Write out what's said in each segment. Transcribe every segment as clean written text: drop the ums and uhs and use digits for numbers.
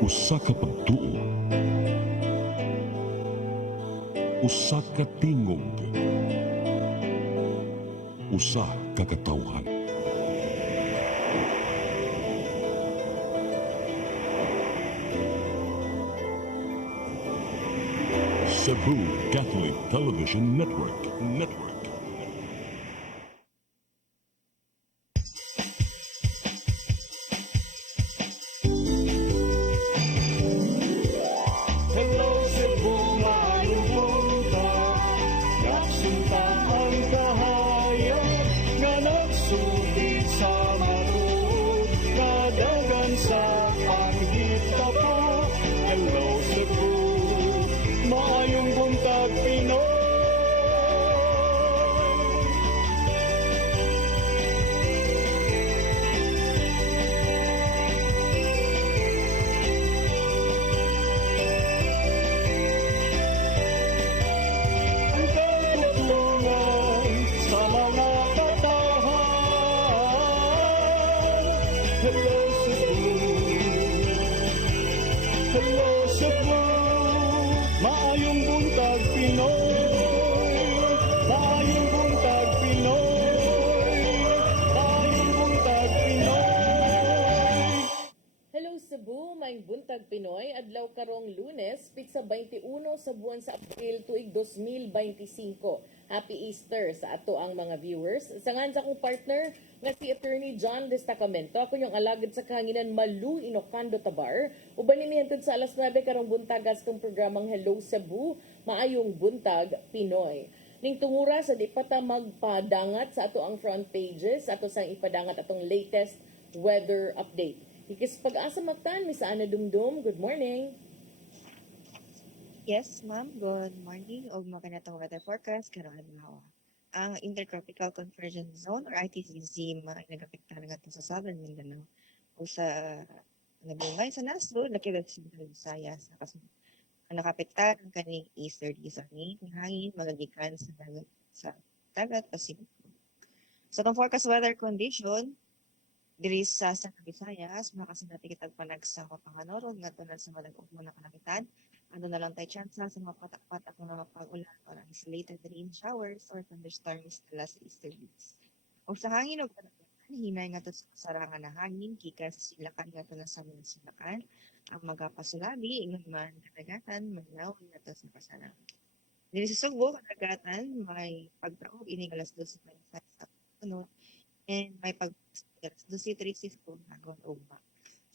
Usa ka pagtuo, usa ka tingog, usa ka katawhan. Cebu Catholic Television Network. Hello Cebu, maayong buntag. Nagsunta ang kahayag nga nagsulti sa matuod. Kadagan sa anghit po. Hello Cebu, maayong buntag Pinoy. Ang katutulungan sa mga katawhan. Hello Cebu, hello Cebu, maayong buntag Pinoy, maayong buntag Pinoy, maayong buntag Pinoy. Hello Cebu, maayong buntag Pinoy, adlaw karong Lunes, pitsa 21 sa buwan sa Abril tuig 2025. Happy Easter sa ato ang mga viewers. Sangan sa akong partner nga si Attorney John Destacamento. Ako yung alagad sa kahanginan Malu Inocando Tabar. Uban ni hantod sa alas 9 karong buntagas kong programang Hello Cebu, maayong buntag Pinoy. Ning tungura sa di pa ta magpadangat sa ato ang front pages, ato sang ipadangat atong latest weather update. Ikis pag-asa magtan, Miss Ana Dumdum. Good morning. Yes, ma'am. Good morning. Og mo kanatong weather forecast karon adlaw. Ang Intertropical Convergence Zone or ITCZ nagapektahan ngadto sa Southern Mindanao o sa nabungay sa nasod nakita sa Central Visayas ang nakapektahan ang kaning easterly sa hangin magagikan sa dagat Pasifiko. Sa itong forecast weather condition diri sa Central Visayas makasinati kitag panagsa kapanganorod ngadto na sa madag-ug mo na kanakitan. Ano na lang tayo chance sa mga patak-patak na mapag-ulan or isolated rain showers or thunderstorms sa easterlies. O sa hangin o panagpapan, hinay nga to sa kasarangan na hangin, kika sa silakan nga to na sa mga silakan, ang magapasulabi, ingon man kadagatan, magnaw nga to sa kasarangan. Dili sa Subo, kadagatan, may pagtraog, ining alas 2 sa puno, and may pag-alas 2:36 kung nagon ugma.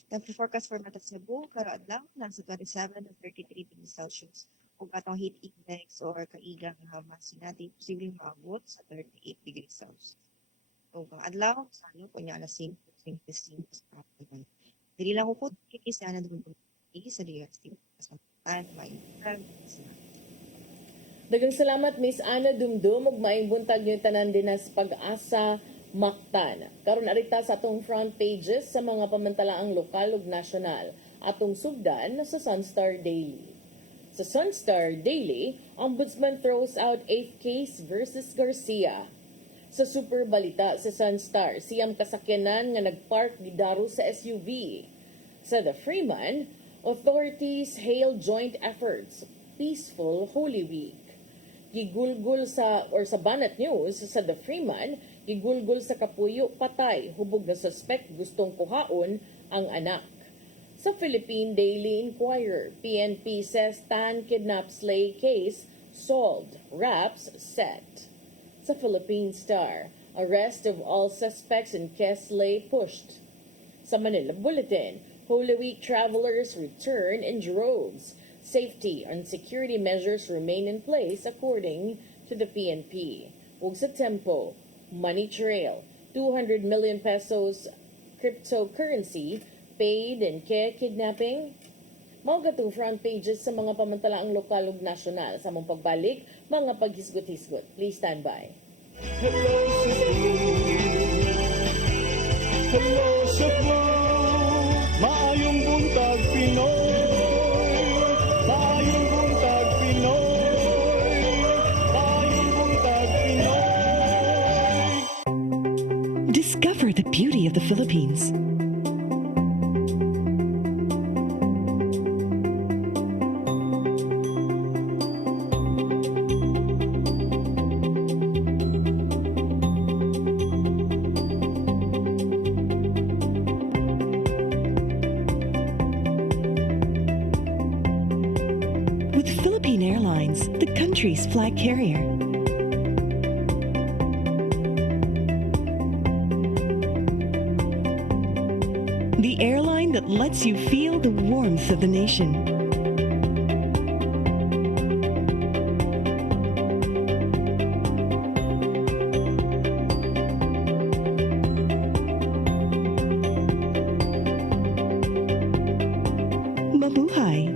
Temperature forecast for Mata Cebu, karo adlaw nasa 27 to 33 degrees Celsius. Ug atong heat index or kaigang masinati posibleng maabot sa 38 degrees Celsius. Ug ang adlaw sa kunya alas 5:25 sa hapon. Dili lang hukot kini sa ana dugong sa DST sa may Daghang salamat Miss Ana Dumdum ug maayong buntag niyo tanan dinas pag-asa Mactan. Karon arita sa atong front pages sa mga pamantalaang lokal ug nasyonal. Atong sugdan sa Sunstar Daily. Sa Sunstar Daily, Ombudsman throws out 8th case versus Garcia. Sa Super Balita sa Sunstar, siyam kasakyanan nga nagpark gidaro sa SUV. Sa The Freeman, authorities hail joint efforts, peaceful Holy Week. Gigulgul sa Banat News sa The Freeman, gigulgul sa kapuyo patay, hubog na suspect gustong kuhaon ang anak. Sa Philippine Daily Inquirer, PNP says Tan kidnap slay case solved, wraps set. Sa Philippine Star, arrest of all suspects in Kesley pushed. Sa Manila Bulletin, Holy Week travelers return in droves. Safety and security measures remain in place according to the PNP. Ug sa Tempo, Money Trail, 200 million pesos cryptocurrency paid in kidnapping. Mao gatong front pages sa mga pamantalaang lokal ug nasyonal. Sa mong pagbalik, mga paghisgot-hisgot. Please stand by. Hello Cebu, hello Cebu, maayong buntag Pinoy, maayong buntag Pinoy, maayong buntag Pinoy. Discover the beauty of the Philippines. country's flag carrier. The airline that lets you feel the warmth of the nation. Mabuhay!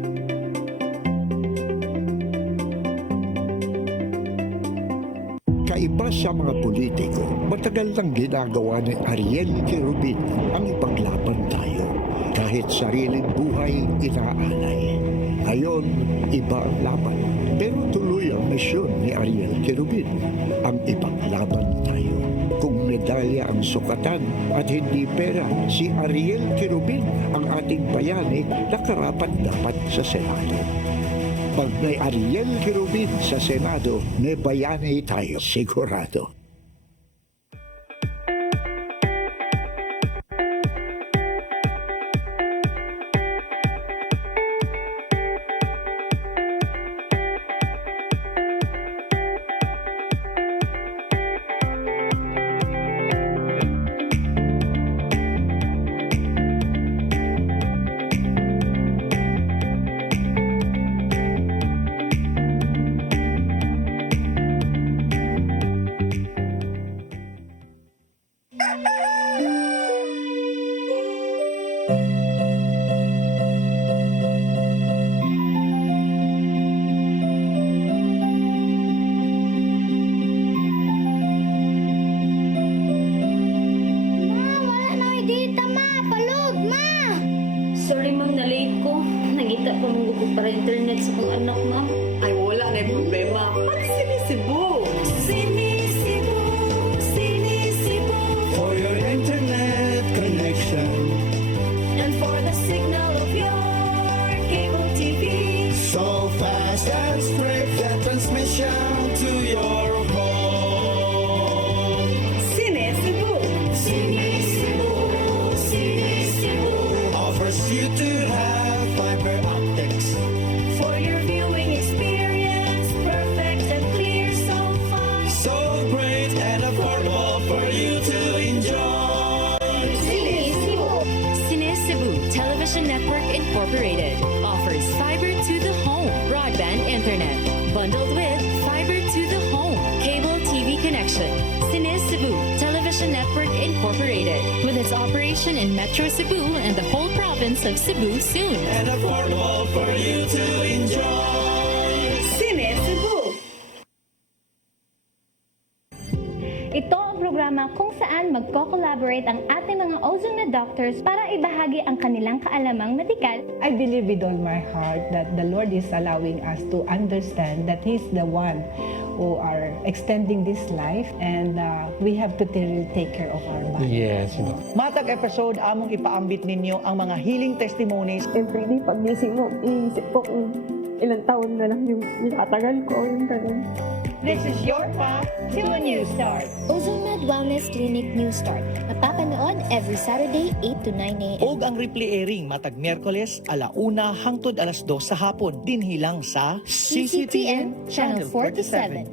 Kaiba sa mga politiko, matagal nang ginagawa ni Ariel Quirubin ang ipaglaban tayo. Kahit sariling buhay inaalay. Ngayon, iba ang laban. Pero tuloy ang misyon ni Ariel Quirubin, ang ipaglaban tayo. Kung medalya ang sukatan at hindi pera, si Ariel Quirubin ang ating bayani na karapat dapat sa Senado. Pag may Ariel Quirubin sa Senado, may bayani tayo sigurado. Sorry ma'am, na-late ko. Nangita ko nung gusto para internet sa kong anak ma'am. Ay, wala na yung problema. Mag-sinisibo. Sinisibo, sinisibo, For your internet connection, and for the signal of your cable TV. so fast and straight, the transmission to your home. Sinisibo. Sinisibo, sinisibo, Offers you to have fiber optics. for your viewing experience, perfect and clear so far. So great and affordable for you to enjoy. Sinisibo. Cine Cebu Television Network Incorporated offers fiber to the home broadband internet bundled with fiber to the home cable TV connection. Cine Cebu Television Network Incorporated with its operation in Metro Cebu and the whole province of Cebu soon. And affordable for you to enjoy. Sinisibo. Ito ang programa kung saan magko-collaborate ang ating mga ozone na doctors para ibahagi ang kanilang kaalamang medikal. I believe with all my heart that the Lord is allowing us to understand that He's the one who are extending this life, and we have to take care of our body. Yes. Matag episode among ipaambit ninyo ang mga healing testimonies. Everyday pag-gising mo, iisip ko kung ilang taon na lang yung itatagal ko, yung ganun. This is your path to a new start. OzoneMed Wellness Clinic New Start. Mapapanood every Saturday 8 to 9 a.m. Og ang replay airing matag Miyerkules 1:00 hangtod 2:00 sa hapon dinhi lang sa CCTN Channel 47.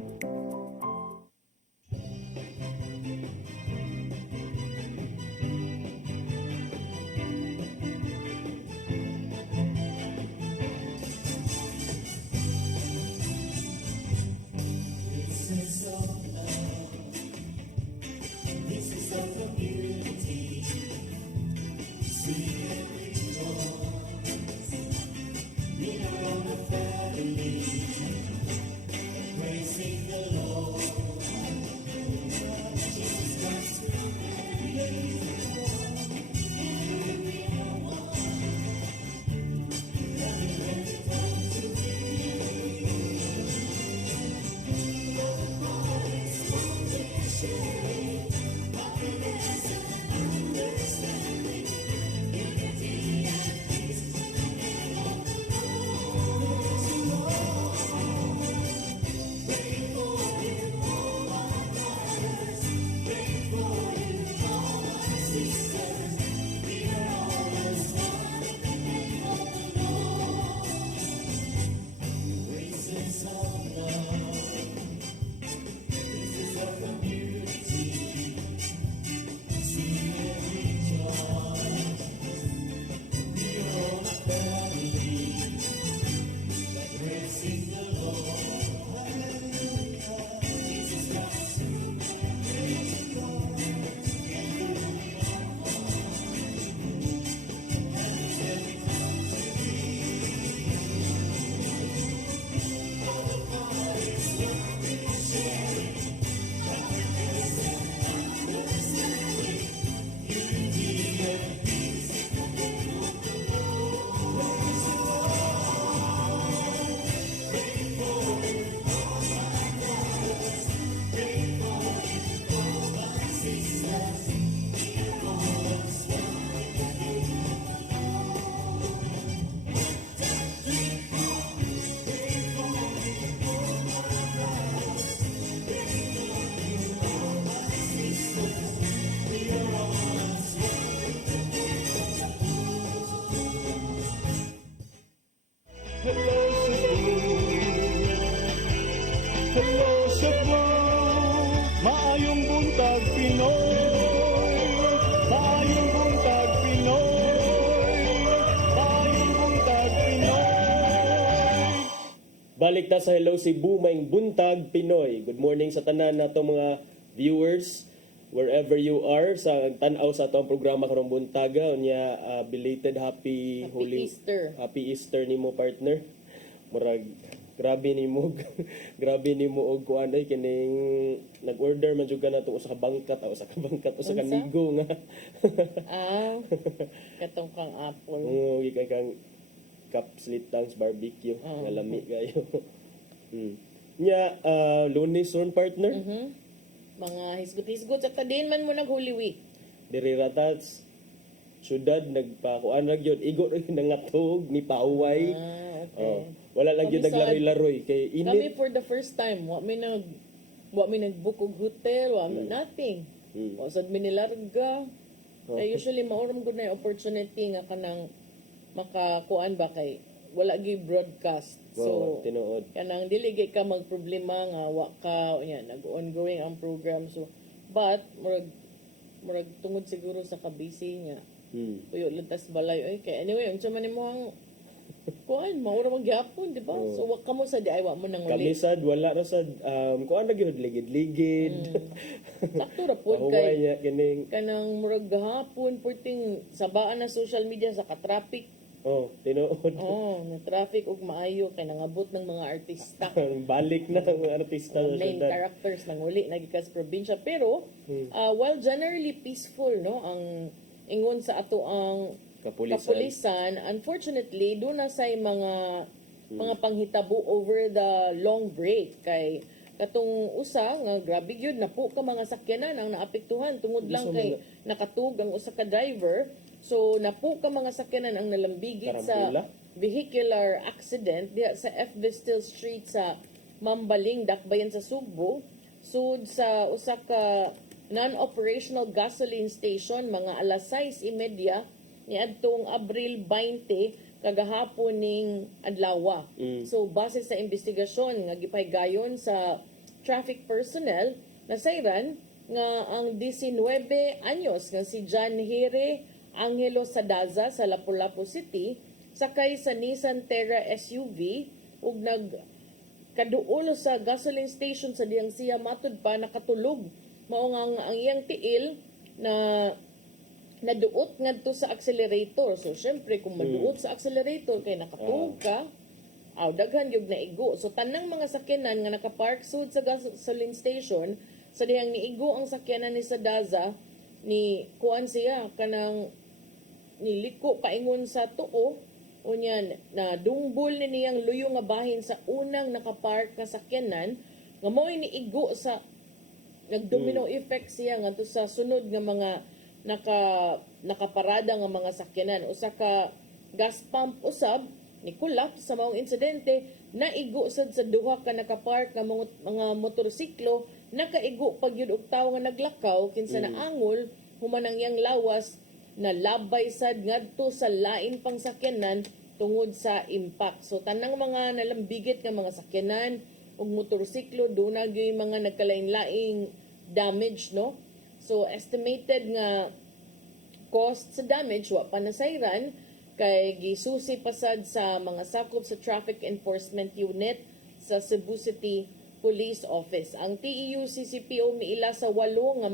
Balik ta sa Hello Cebu, maing buntag Pinoy. Good morning sa tanan nato mga viewers wherever you are sa tan-aw sa atong programa karong buntaga. Unya belated happy Easter. Happy Easter nimo partner. Murag grabe nimo grabe nimo og kuan ay kining nag-order man jud ka na usa ka bangkat usa ka Unsa? nigo nga. Katong kang apple. Oo, gikan kang Capslit Tangs Barbecue. Nga lami kayo. Nya, Lunes ron partner. Mga hisgot-hisgot sa tadin man mo nag Holy Week. Diri ratats syudad nagpakuan ra gyud igo ra gyud nangatog ni Pauway. Okay. Wala lang gyud Kami sa- naglaroy-laroy kay Kami init. for the first time, wa mi nag-book og hotel, wa mi nothing. O sad mi nilarga. Kay usually maoram gud na yung opportunity nga kanang makakuan ba kay wala gi broadcast. So tinuod. kanang dili gay ka magproblema nga wa ka nya nag-ongoing ang program. So but murag tungod siguro sa kabisi niya. Puyo lantas balay oy kay anyway unsa man nimo ang kuan maura magyapon di ba? So wa ka mo sa di ay wa mo nang uli. Kami sad wala ra sad kuan ra gyud ligid-ligid. Sakto ra pud Pahuway kay niya kining kanang murag gahapon purting sabaan na social media sa ka-traffic. tinuod. Na traffic ug maayo kay nangabot ng mga artista. Balik na ang mga artista sa Main syudad. characters nang uli nagikas probinsya pero while generally peaceful no ang ingon sa ato ang kapulisan unfortunately do na say mga panghitabo over the long break kay katong usa nga grabe gyud na po ka mga sakyanan ang naapektuhan tungod lang kay nakatug ang usa ka driver. So napo ka mga sakyanan ang nalambigit sa Karambula? vehicular accident diha sa F. Vistil Street sa Mambaling, Dakbayan sa Sugbo. Sud sa usa ka non-operational gasoline station mga alas 6:30 niadtong Abril 20 kagahapon ning adlaw. So base sa investigasyon nga gipahigayon sa traffic personnel nasayran nga ang 19 anyos nga si John Hire Angelo Sadaza sa Lapu-Lapu City sakay sa Nissan Terra SUV ug nagkaduol sa gasoline station sa diyang siya matud pa nakatulog mao nga ang iyang tiil na naduot ngadto sa accelerator. So syempre kung maduot sa accelerator kay nakatulog ka daghan gyud na igo. So tanang mga sakyanan nga nakapark sud sa gasoline station sa diyang niigo ang sakyanan ni Sadaza ni kuan siya kanang niliko paingon sa tuo unya na dungbol ni niyang luyo nga bahin sa unang nakapark nga sakyanan nga mao ni igo sa nagdomino effect siya ngadto sa sunod nga mga nakaparada nga mga sakyanan. Usa ka gas pump usab ni collapse sa maong insidente naigo sad sa duha ka nakapark nga mga motorsiklo nakaigo pag yun og tawo nga naglakaw kinsa naangol humanang yang lawas na labay sad ngadto sa lain pang sakyanan tungod sa impact. So tanang mga nalambigit nga mga sakyanan ug motorsiklo do na gyud mga nagkalain-laing damage no. So estimated nga cost sa damage wa pa nasayran kay gisusi pasad sa mga sakop sa Traffic Enforcement Unit sa Cebu City Police Office. Ang TEU-CCPO miila sa 8 nga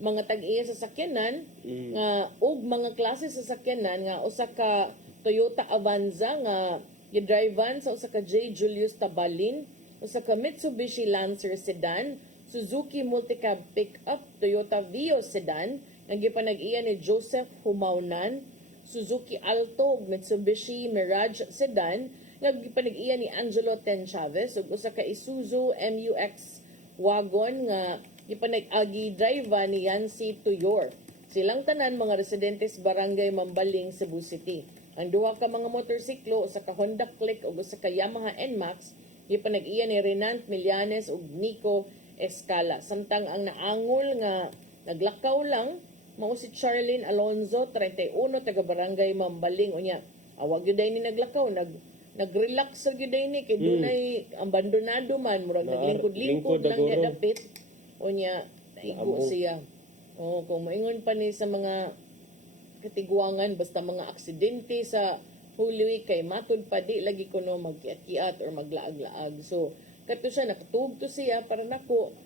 mga tag-iya sa sakyanan nga og mga klase sa sakyanan nga usa ka Toyota Avanza nga gidrivean sa usa ka J. Julius Tabalin, usa ka Mitsubishi Lancer sedan, Suzuki Multicab pickup, Toyota Vios sedan nga gipanag-iya ni Joseph Humaunan, Suzuki Alto ug Mitsubishi Mirage sedan nga gipanag-iya ni Angelo Ten Chavez ug usa ka Isuzu MUX wagon nga gipanag-agi drive ni Yancy Tuyor. Silang tanan mga residentes Barangay Mambaling, Cebu City. Ang duha ka mga motorsiklo usa ka Honda Click ug usa ka Yamaha NMAX gipanag-iya ni Renant Millanes ug Nico Escala. Samtang ang naangol nga naglakaw lang mao si Charlene Alonzo 31 taga Barangay Mambaling unya awag gyud ni naglakaw nagrelax sa gyud ni kay dunay abandonado man murag naglingkod-lingkod lang niya dapit unya naigo siya. Kung maingon pa ni sa mga katigwangan basta mga aksidente sa Holy Week kay matud pa di lagi ko no magkiat-kiat or maglaag-laag. So kato siya nakatug to siya para nako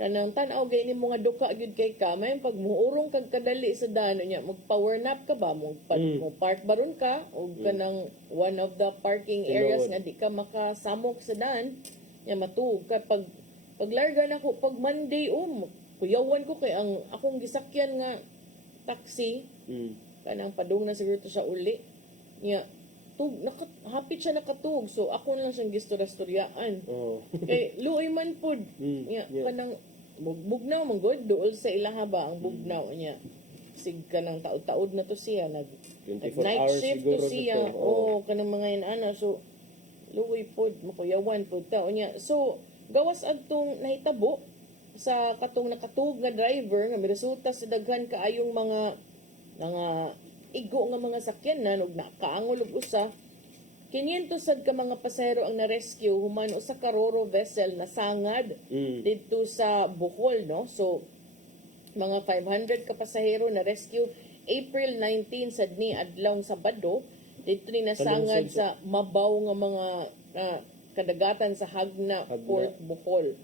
kanang tan-aw gay ni mga duka gyud kay ka may pag muurong kag kadali sa dano niya mag power nap ka ba mo park baron ka o kanang one of the parking areas nga di ka makasamok sa daan nya matuog ka paglarga na ko pag Monday kuyawan ko kay ang akong gisakyan nga taxi kanang padung na siguro to sa uli nya hapit siya nakatug so ako na lang siyang gistoryaan kay luoy man pud nya kanang bugnaw man good dool sa ilaha ba ang bugnaw niya sig kanang taud-taud na to siya nag night shift to siya kanang mga inana so luoy pud makuyawan pud ta niya so gawas adtong nahitabo sa katong nakatug nga driver nga miresulta sa daghan kaayong mga igo nga mga sakyan na ug nakaangol og usa 500 sad ka mga pasahero ang na-rescue human usa ka ro-ro vessel na sangad dito sa Bohol no so mga 500 ka pasahero na rescue April 19 sad ni adlawng Sabado dito ni nasangad sa mabaw nga mga kadagatan sa Hagna Port Bohol.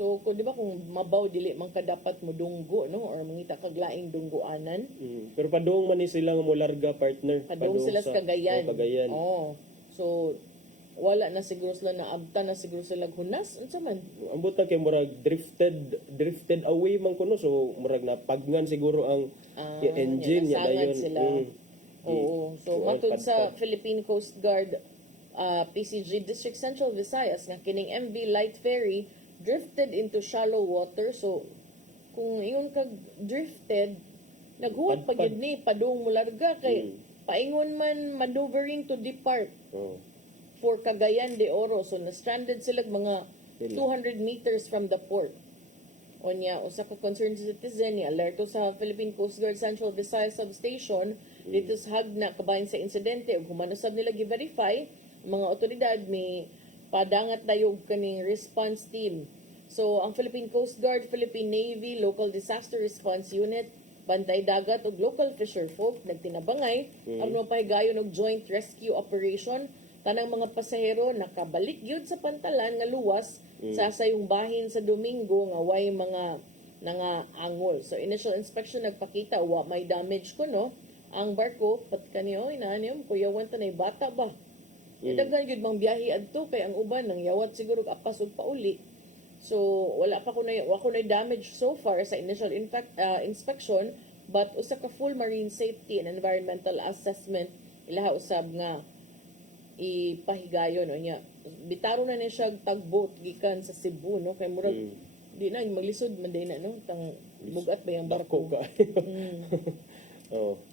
So kung di ba kung mabaw dili man ka dapat mo dunggo no or mangita kag laing dunggoanan. Pero padung man ni sila nga molarga partner. Padung sila sa Cagayan. Cagayan. So wala na siguro sila na abta na siguro sila hunas unsa man. Ambot na kay murag drifted away man kuno so murag napagngan siguro ang engine niya dayon. Sila. So matud sa Philippine Coast Guard PCG District Central Visayas nga kining MV Light Ferry drifted into shallow water. So, kung ingon kag drifted, naghuwat pa gyud ni padung mularga kay paingon man maneuvering to depart for Cagayan de Oro. So, na-stranded sila mga 200 meters from the port. Onya, usa ka concerned citizen ni alerto sa Philippine Coast Guard Central Visayas Substation dito sa Hagna kabahin sa insidente ug humanusab nila gi-verify mga otoridad may padangat dayog kaning response team. So, ang Philippine Coast Guard, Philippine Navy, Local Disaster Response Unit, Bantay Dagat ug local fisherfolk nagtinabangay aron mapahigayon og joint rescue operation. Tanang mga pasahero nakabalik gyud sa pantalan nga luwas sa sayong bahin sa Domingo nga way mga angol. So, initial inspection nagpakita wa may damage kuno ang barko pat kaniyo inaanyo kuyawan tanay bata ba. Daghan gyud mang biyahe adto kay ang uban nang yawat siguro apas ug pauli. So wala ko na damage so far sa initial inspection but usa ka full marine safety and environmental assessment ilaha usab nga ipahigayon nya. Bitaro na ni siya tagboat gikan sa Cebu no kay murag di na maglisod man din na no tang bugat ba yung barko ka.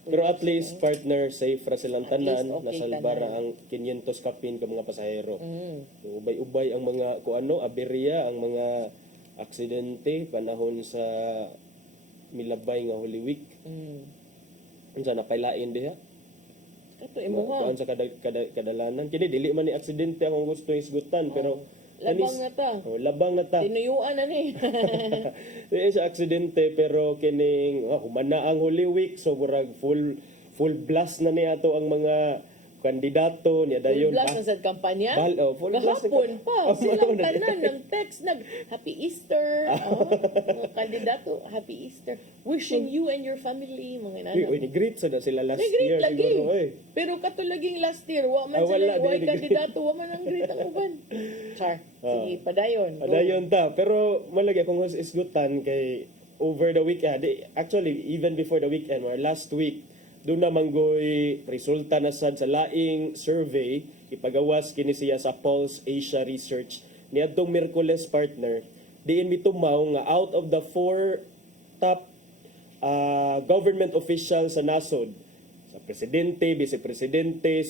Pero at least partner safe ra silang tanan nasalbara ang 500 kapin ka mga pasahero. So, ubay-ubay ang mga aberya ang mga aksidente panahon sa milabay nga Holy Week. Unsa na pailain diha? Kato imuha. Sa kadalanan kini dili man ni aksidente akong gusto isgutan pero labang na ta. Tinuyuan na ni. Dili sa aksidente pero kining humana ang Holy Week so murag full blast na ni ato ang mga kandidato niya dayon. Full blast na sa kampanya? Full blast. Kahapon pa. Silang tanan ng text Happy Easter. Mga kandidato, Happy Easter. Wishing you and your family. Mga inana. Ni-greet sila last year lagi. siguro. Pero katulaging last year, wa man sila, wa kandidato, wa man ang greet ang uban. Char. Sige, padayon. Padayon ta. Pero malagi akong isgutan kay over the weekend. Actually, even before the weekend or last week, doon na manggoy resulta na sad sa laing survey ipagawas kini siya sa Pulse Asia Research niadtong Miyerkules partner diin mitumaw nga out of the 4 top government officials sa nasod sa presidente, vice presidente,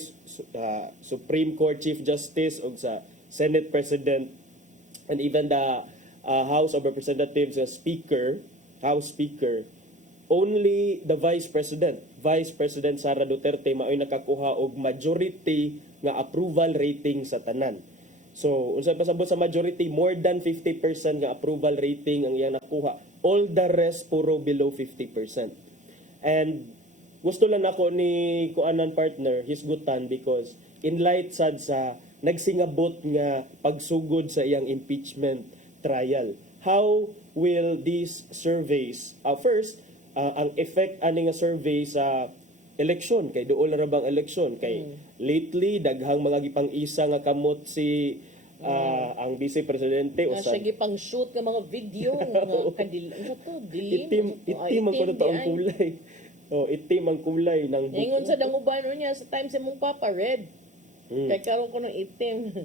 Supreme Court Chief Justice ug sa Senate President and even the House of Representatives House Speaker, only the Vice President Sara Duterte mao'y nakakuha og majority nga approval rating sa tanan. So, unsa pasabot sa majority, more than 50% nga approval rating ang iyang nakuha. All the rest puro below 50%. And gusto lang ako ni kuanan partner hisgutan because in light sad sa nagsingabot nga pagsugod sa iyang impeachment trial. How will these surveys first ang effect ani nga survey sa election kay duol na ra bang election kay lately daghang mga gipang-isa nga kamot si ang vice presidente Na siya gipang shoot ng mga video nga kadil ano to dilim itim ang kuno ang kulay. Itim ang kulay ng buko. Ingon sa danguban niya sa time sa mong papa red. Kay karon ko ng itim.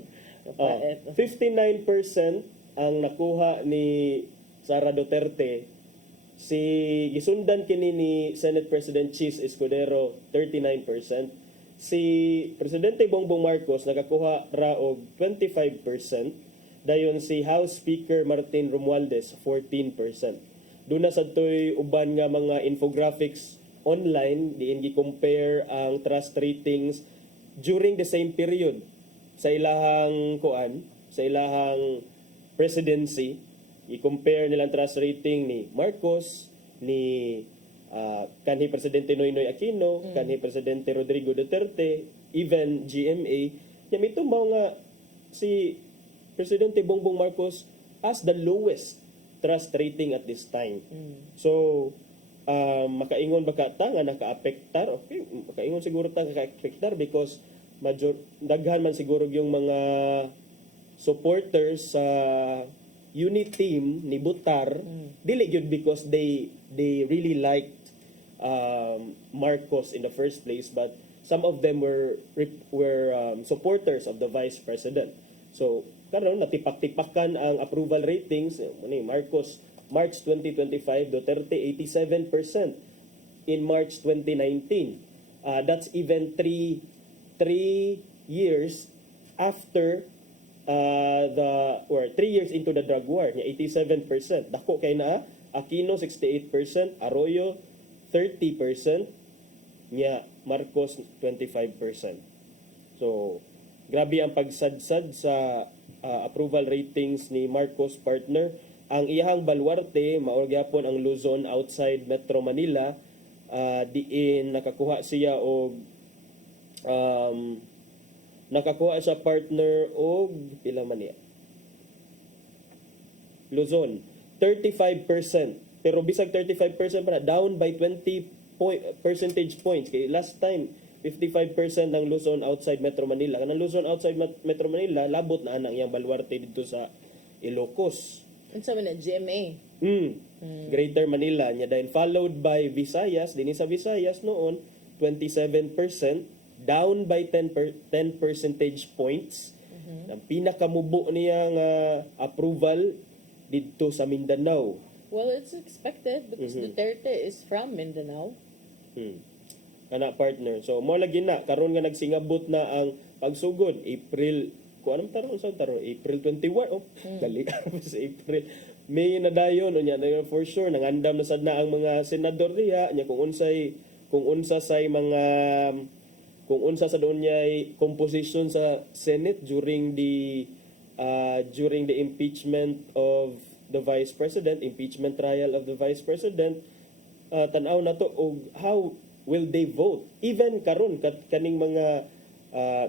59% ang nakuha ni Sara Duterte. Si gisundan kini ni Senate President Chis Escudero 39%. Si Presidente Bongbong Marcos nakakuha ra og 25%. Dayon si House Speaker Martin Romualdez 14%. Doon na sa to'y uban nga mga infographics online diin gi-compare ang trust ratings during the same period sa ilahang sa ilahang presidency. I-compare nilang trust rating ni Marcos, ni kanhi Presidente Noynoy Aquino, kanhi Presidente Rodrigo Duterte, even GMA. Kaya may tumbaw nga si Presidente Bongbong Marcos has the lowest trust rating at this time. So, makaingon ba ka ta nga naka-apektar? Okay, makaingon siguro ta naka-apektar because daghan man siguro yung mga supporters sa unit team ni Butar dili gyud because they really liked Marcos in the first place, but some of them were supporters of the vice president. So karon natipak-tipakan ang approval ratings ni Marcos March 2025, Duterte 87%. In March 2019, that's even three years after 3 years into the drug war, niya 87%. Dako kay na Aquino 68%, Arroyo 30%, niya Marcos 25%. So, grabe ang pagsadsad sa approval ratings ni Marcos partner. Ang iyahang baluarte mao gyapon ang Luzon outside Metro Manila, diin nakakuha siya og nakakuha sa partner og pila man niya Luzon 35%, pero bisag 35% pa na down by 20 percentage points kay last time 55% ng Luzon outside Metro Manila. Kanang Luzon outside Metro Manila labot na anang iyang baluarte dito sa Ilocos. Unsa man na GMA? Greater Manila niya dahil followed by Visayas, dinhi sa Visayas noon 27%, down by 10 percentage points. Ang pinakamubo niya nga approval dito sa Mindanao. Well, it's expected because Duterte is from Mindanao. Kana partner. So mo lagi na karon nga nagsingabot na ang pagsugod April kuanam taron sa taron April 21 dali sa April May na dayon unya for sure nangandam na sad na ang mga senador diha nya kung unsa sa doon niya composition sa Senate during the impeachment of the Vice President, impeachment trial of the Vice President, tanaw na to og how will they vote even karon kaning mga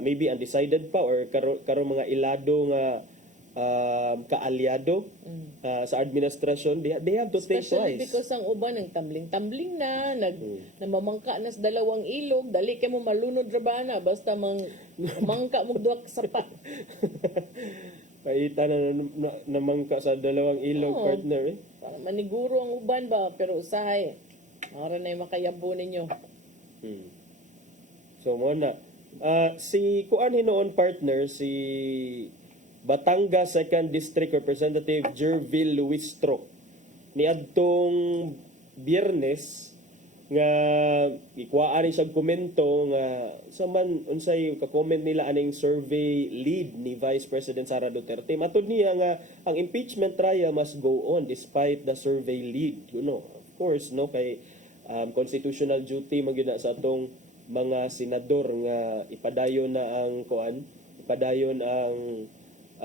maybe undecided pa or karon mga ilado nga kaalyado sa administrasyon, they have to think Especially twice. because ang uban ng tambling-tambling na, namamangka na sa dalawang ilog, dali kay mo malunod ra ba na, basta mangka mo duha ka sapat. Paita na namangka sa dalawang ilog, partner. Para maniguro ang uban ba, pero usahay. Ara na yung makayabo ninyo. So, mo na. Si kuan hinoon partner, si Batangas 2nd District Representative Jervil Luistro niadtong Biyernes nga ikuhaan siya komento nga sa man unsay ka-comment nila aning survey lead ni Vice President Sara Duterte. Matud niya nga ang impeachment trial must go on despite the survey lead. Of course, no, kay constitutional duty magyud sa atong mga senador nga ipadayon ang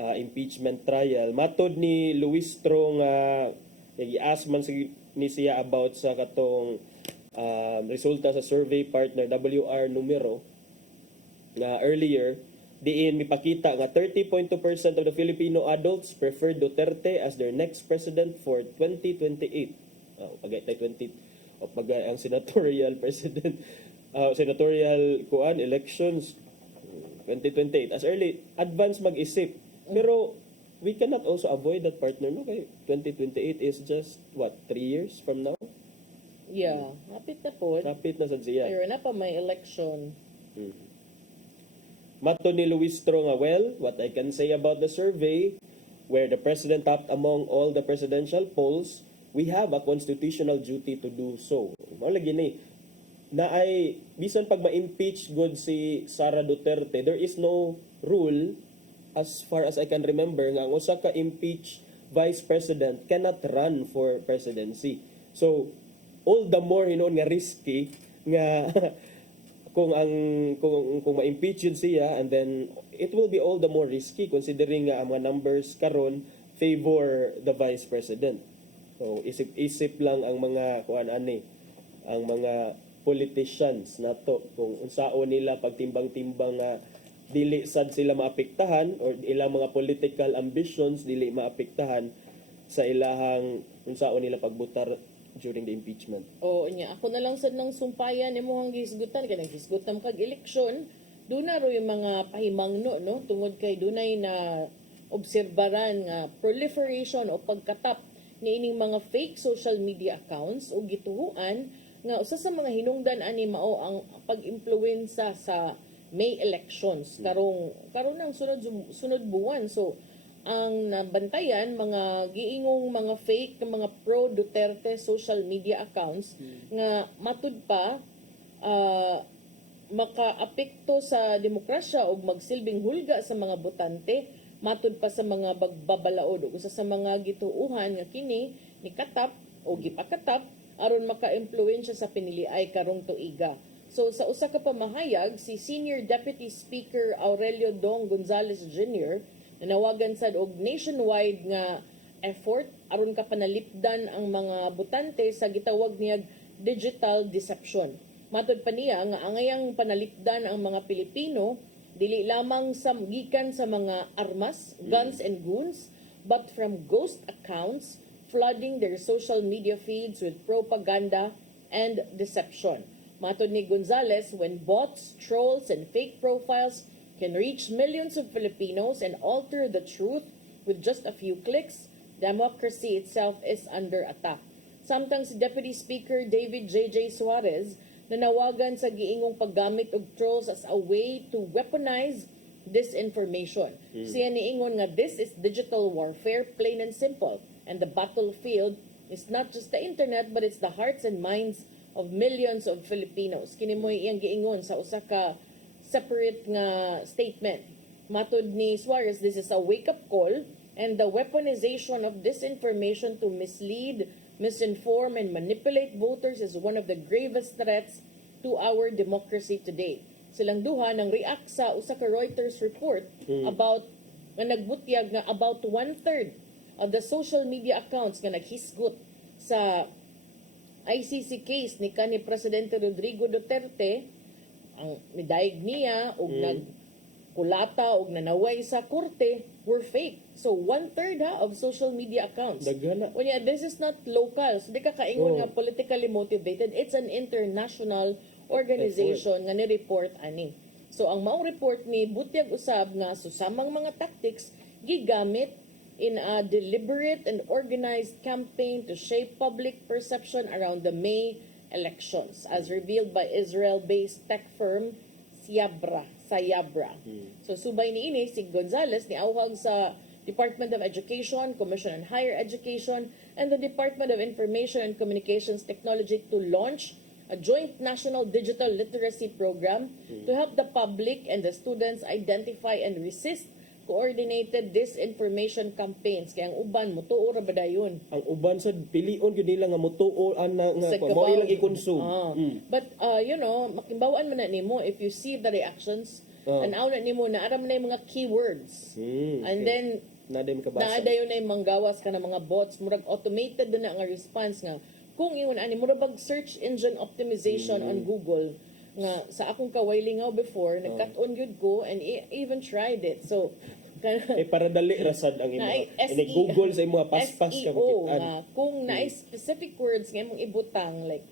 impeachment trial. Matod ni Luistro nga i-ask man ni siya about sa katong resulta sa survey partner WR numero na earlier, diin mipakita nga 30.2% of the Filipino adults prefer Duterte as their next president for 2028. Pagay tay 20 o pagay ang senatorial president senatorial elections 2028 as early advance mag-isip. Pero we cannot also avoid that partner no kay 2028 is just what 3 years from now. Yeah, hapit na po. Kapit na sa siya. Pero na pa may election. Mato ni Luis Tro nga, well, what I can say about the survey, where the president topped among all the presidential polls, we have a constitutional duty to do so. Malagi ni, na ay, bisan pag ma-impeach good si Sara Duterte, there is no rule, as far as I can remember, nga ang usa ka impeach vice president cannot run for presidency. So, all the more, nga risky, nga kung ma-impeach yun siya, and then it will be all the more risky considering nga ang mga numbers karon favor the vice president. So isip-isip lang ang mga ang mga politicians nato kung unsaon nila pagtimbang-timbang nga dili sad sila maapektahan or ilang mga political ambitions dili maapektahan sa ilahang unsaon nila pagbutar during the impeachment. O nya ako na lang sad nang sumpayan nimo ang gisgutan kay naghisgutan kag eleksyon do na ro yung mga pahimangno no tungod kay dunay na obserbaran nga proliferation o pagkatap ni ining mga fake social media accounts o gituhuan nga usa sa mga hinungdan ani mao ang pag-impluwensa sa May elections karon ang sunod buwan. So ang nabantayan mga giingong mga fake mga pro Duterte social media accounts nga matud pa makaapekto sa demokrasya o magsilbing hulga sa mga botante matud pa sa mga bagbabalaod o usa sa mga gituuhan nga kini ni katap o gipakatap aron maka-impluwensya sa piniliay karong tuiga. So sa usa ka pamahayag si Senior Deputy Speaker Aurelio Dong Gonzales Jr. nanawagan sad og nationwide nga effort aron kapanalipdan ang mga botante sa gitawag niyag digital deception. Matud pa niya nga angayang panalipdan ang mga Pilipino dili lamang sa gikan sa mga armas, guns and goons, but from ghost accounts flooding their social media feeds with propaganda and deception. Matud ni Gonzales, when bots, trolls, and fake profiles can reach millions of Filipinos and alter the truth with just a few clicks, democracy itself is under attack. Samtang si Deputy Speaker David J.J. Suarez nanawagan sa giingong paggamit og trolls as a way to weaponize disinformation. Siya niingon nga this is digital warfare, plain and simple. And the battlefield is not just the internet but it's the hearts and minds of millions of Filipinos. Kini mo iyang giingon sa usa ka separate nga statement. Matud ni Suarez, this is a wake-up call and the weaponization of disinformation to mislead, misinform, and manipulate voters is one of the gravest threats to our democracy today. Silang duha nang react sa usa ka Reuters report about nga nagbutyag nga about 1/3 of the social media accounts nga naghisgot sa ICC case ni kanhi Presidente Rodrigo Duterte ang midayeg niya og nagkulata og nanaway sa korte were fake. So 1/3 of social media accounts. Dagana. Unya, this is not local. So di ka kaingon nga politically motivated. It's an international organization nga ni-report ani. So ang maong report ni butyag usab nga susamang mga tactics gigamit in a deliberate and organized campaign to shape public perception around the May elections, as revealed by Israel-based tech firm Sayabra. So subay niini si Gonzales niawhag sa Department of Education, Commission on Higher Education, and the Department of Information and Communications Technology to launch a joint national digital literacy program to help the public and the students identify and resist coordinated disinformation campaigns. Kaya ang uban mutuo ra ba dayon? Ang uban sa pilion gyud nila nga mutuo ana nga mo ilang i-consume. But makimbawaan man na nimo if you see the reactions and na nimo na aram na yung mga keywords. And then naadayon na yung manggawas ka na mga bots murag automated na nga response nga kung ingon ani mura bag search engine optimization on Google nga sa akong kawaylingaw before nagkat-on gyud ko and even tried it. So para dali rasad ang imo. Google sa imo paspas ka SEO makitaan. nga kung naay specific words nga imong ibutang like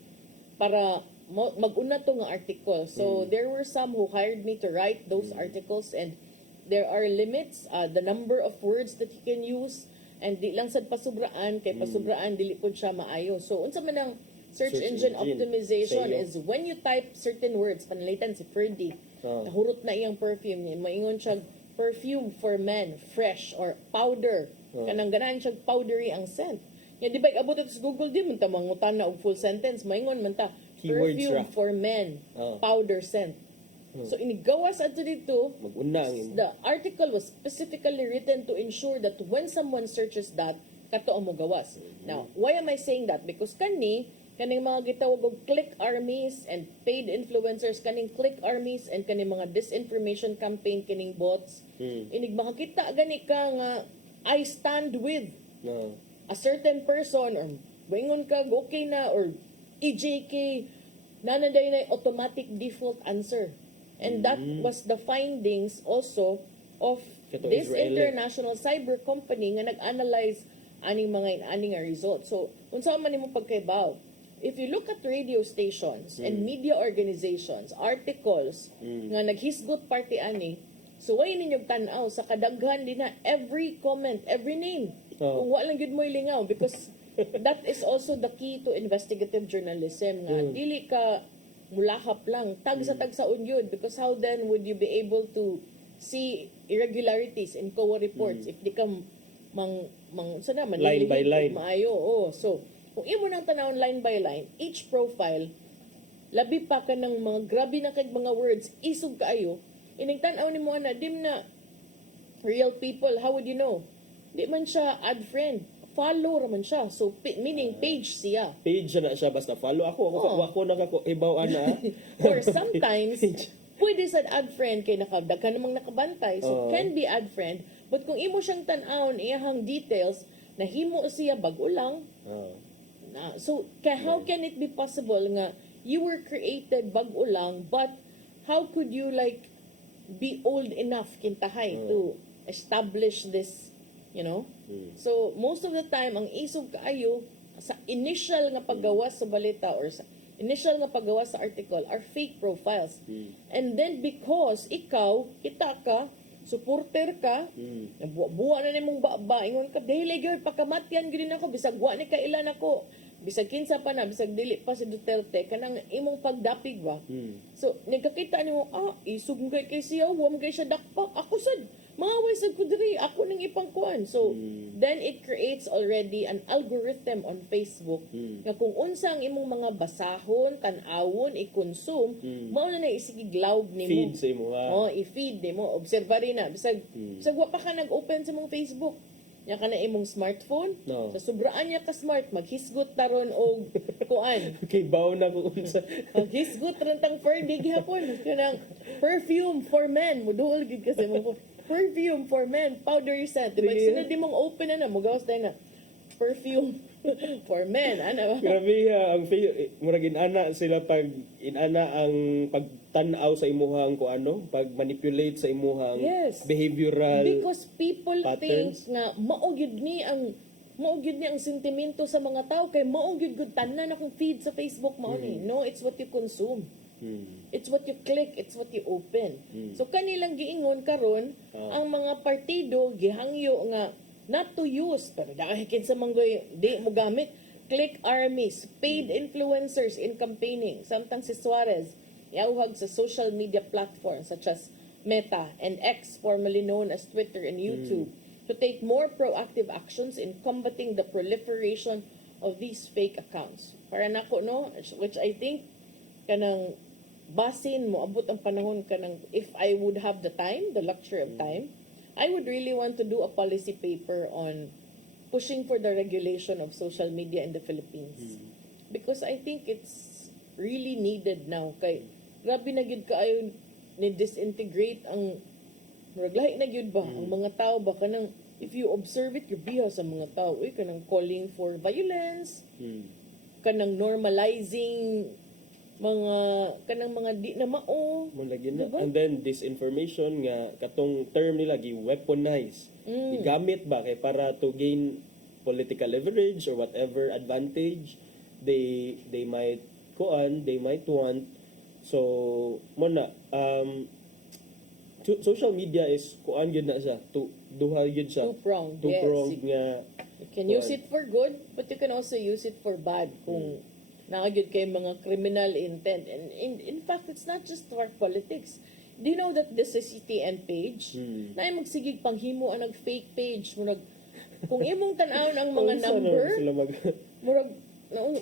para mag-una to nga article. So there were some who hired me to write those articles and there are limits, the number of words that you can use and di lang sad pasubraan kay pasubraan dili pud siya maayo. So unsa man ang search engine optimization SEO. is when you type certain words panalitan si Ferdy nahurot na iyang perfume niya maingon siya perfume for men fresh or powder kanang ganahan siya powdery ang scent. Ya di ba abot ito sa Google di man ta mangutan na og full sentence maingon man ta Keywords perfume ra. for men powder scent. So inigawas ato dito Mag-una ang imo. the article was specifically written to ensure that when someone searches that kato ang mogawas. Now, why am I saying that? Because kaning mga gitawag og click armies and paid influencers, kaning click armies and kaning mga disinformation campaign, kaning bots, inig makakita gani ka nga I stand with a certain person or baingon ka okay na or EJK nanaday na automatic default answer. And that was the findings also of Kato this Israeli. international cyber company nga nag-analyze aning mga aning nga results. So, unsa man nimo pagkaibaw? If you look at radio stations and media organizations, articles nga naghisgot party ani, so way ninyong tan-aw sa kadaghan din na every comment, every name. Kung wa lang gyud mo ilingaw because that is also the key to investigative journalism nga dili ka mulahap lang tag sa unyod because how then would you be able to see irregularities in COA reports if di ka Line by line. maayo. So kung imo nang tanawon line by line, each profile labi pa ka ng mga grabe na kag mga words isog kaayo ining tan-aw nimo ana dim na real people. How would you know? Di man siya add friend, follow raman siya. So meaning page siya. Page na siya basta follow ako ibaw ana. Or sometimes pwede sad add friend kay nakadaghan namang nakabantay. So can be add friend. But kung imo siyang tan-awon iyahang details nahimo siya bago lang. So how can it be possible nga you were created bago lang but how could you like be old enough kintahay to establish this, you know? So most of the time ang isog kaayo sa initial nga paggawas sa balita or sa initial nga paggawas sa article are fake profiles. And then because ikaw kita ka supporter ka, buwa na nimong ba ingon ka dili gyud pagkamatyan gyud nako bisag wa ni kailan ako. Bisag kinsa pa na, bisag dili pa si Duterte, kanang imong pagdapig ba? So, nagkakita nimo, isog mo kay siya, huwam kay siya dakpa. Ako sad, mga waysag ko diri, ako nang ipangkuan. So, then it creates already an algorithm on Facebook nga kung unsa ang imong mga basahon, tan-awon, i-consume, mao na isigiglawg nimo. Feed sa imo I-feed nimo. Observary na. Bisag wa pa ka nag-open sa mong Facebook. Nya ka na imong smartphone. Sa sobraan niya ka smart, maghisgot taron og kuan. Kay baw na ko unsa. Maghisgot ron tang Ferdy gihapon. Kanang perfume for men. Muduol gid kasi mo perfume for men, powdery scent. Diba? Sunod di mong open na mugawas tayo na perfume for men. Ana ba? Grabe ang murag inana sila pag inana ang pagtan-aw sa imuhang pag manipulate sa imuhang behavioral Because people patterns. think nga mao gyud ni ang sentimento sa mga tao kay mao gyud gud tanan akong feed sa Facebook mao ni. No, it's what you consume. It's what you click, it's what you open. So kanilang giingon karon ang mga partido gihangyo nga not to use pero dahil kinsa manggoy di mo gamit click armies, paid influencers in campaigning. Samtang si Suarez iawhag sa social media platforms such as Meta and X, formerly known as Twitter and YouTube, to take more proactive actions in combating the proliferation of these fake accounts. Para nako no, which I think kanang basin mo abot ang panahon kanang if I would have the time, the luxury of time, I would really want to do a policy paper on pushing for the regulation of social media in the Philippines. Because I think it's really needed now. Kay grabe na gyud kaayo ni disintegrate ang muraglahi na gyud ba ang mga tao ba kanang if you observe it your biha sa mga tao kanang calling for violence kanang normalizing kanang mga di na mao. Malagi na. Diba? And then disinformation nga katong term nila gi-weaponize. Igamit ba kay para to gain political leverage or whatever advantage they might want. So mo na social media is kuan gyud na siya, duha gyud siya. Two-pronged, Two-pronged yes. nga You can use it for good, but you can also use it for bad kung nakagid kay mga criminal intent. And in fact, it's not just for politics. Do you know that this is CTN page? Na ay magsigig panghimo ang nag-fake page. Kung imong tan-awon ang mga number, murag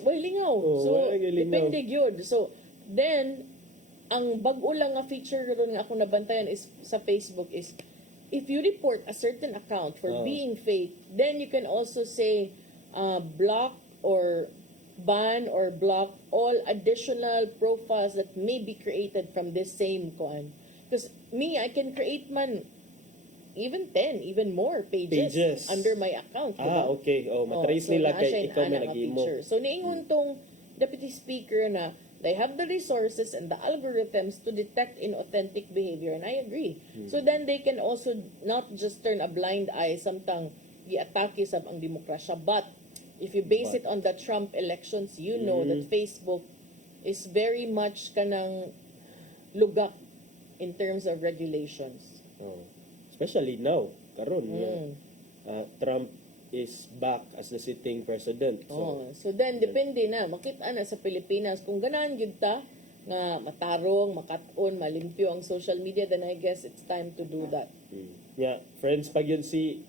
way lingaw. So, depende gyud. So, then, ang bag-o lang nga feature ron nga ako nabantayan is sa Facebook is if you report a certain account for being fake, then you can also say block or ban or block all additional profiles that may be created from this same koan. Because me, I can create man even 10, even more pages under my account. Diba? Okay. Matrace nila kay ikaw may nag-imo. So, niingon tong Deputy Speaker na they have the resources and the algorithms to detect inauthentic behavior, and I agree. So then they can also not just turn a blind eye samtang i-atake sa ang demokrasya, but if you base it on the Trump elections, you know that Facebook is very much kanang lugak in terms of regulations. Especially now, karon Trump is back as the sitting president. So then depende na makita na sa Pilipinas kung ganahan gyud ta nga matarong, makat-on, malimpyo ang social media, then I guess it's time to do that. Yeah, friends pag yun si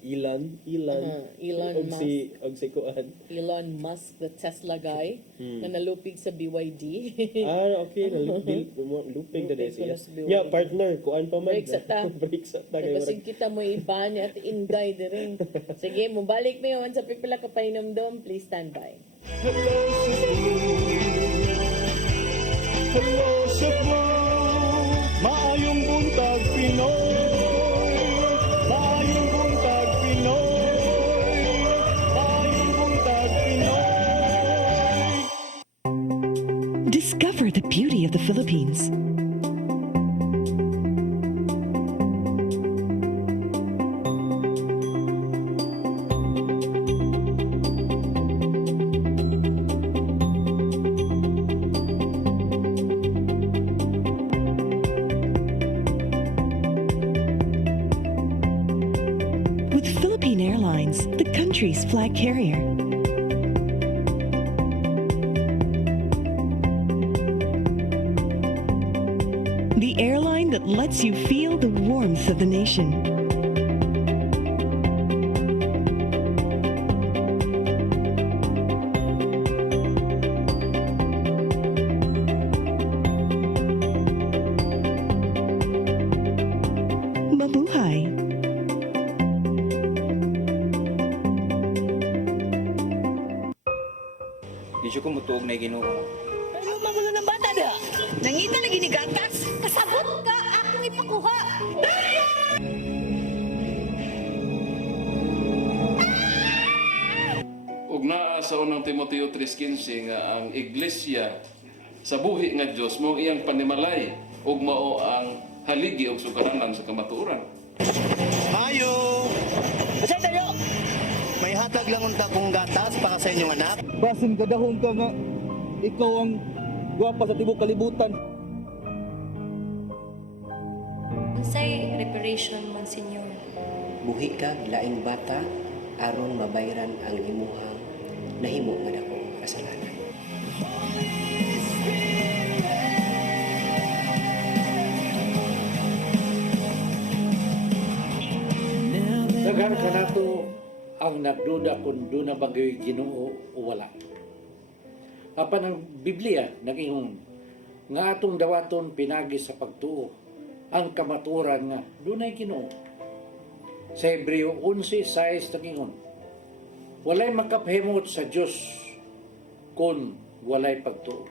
Elon Elon og si kuan. Elon Musk, the Tesla guy, na nalupig sa BYD. Okay, lupig na Lupig siya. sa BYD. Yeah, partner, kuan pa man. Break sa ta. Break sa ta. Kasi kita mo iba niya at ingay din. Sige, mubalik mo yun sa pipila ka pahinamdom. Please stand by. Hello Cebu, maayong buntag Pinoy. Maayong buntag Pinoy. Maayong buntag Pinoy. Discover the beauty of the Philippines. With Philippine Airlines, the country's flag carrier. The airline that lets you feel the warmth of the nation. Mabuhay! Di siya kumutuog na Ginoo. Ano magulo ng bata da? Nangita lagi ni gatas. Pasabot ka akong ipakuha. Ug naa sa unang Timoteo 3:15 nga ang iglesia sa buhi nga Dios mo iyang panimalay ug mao ang haligi ug sugaranan sa kamatuoran. Mayo! Kasi tayo! May hatag lang unta kong gatas para sa inyong anak. Basin kadahon ka nga, ikaw ang gwapa sa tibok kalibutan. Unsay reparation, Monsignor? Buhi ka, laing bata, aron mabayran ang imuhang nahimo nga dakong kasalanan. Daghan ka nato ang nagduda kung doon na bagay Ginoo o wala. Apan ang Biblia nag-ingon nga atong dawaton pinagi sa pagtuo ang kamaturan nga doon ay Ginoo. Sa Hebreo 11:6 nag-ingon walay makapahimot sa Dios kung walay pagtuo.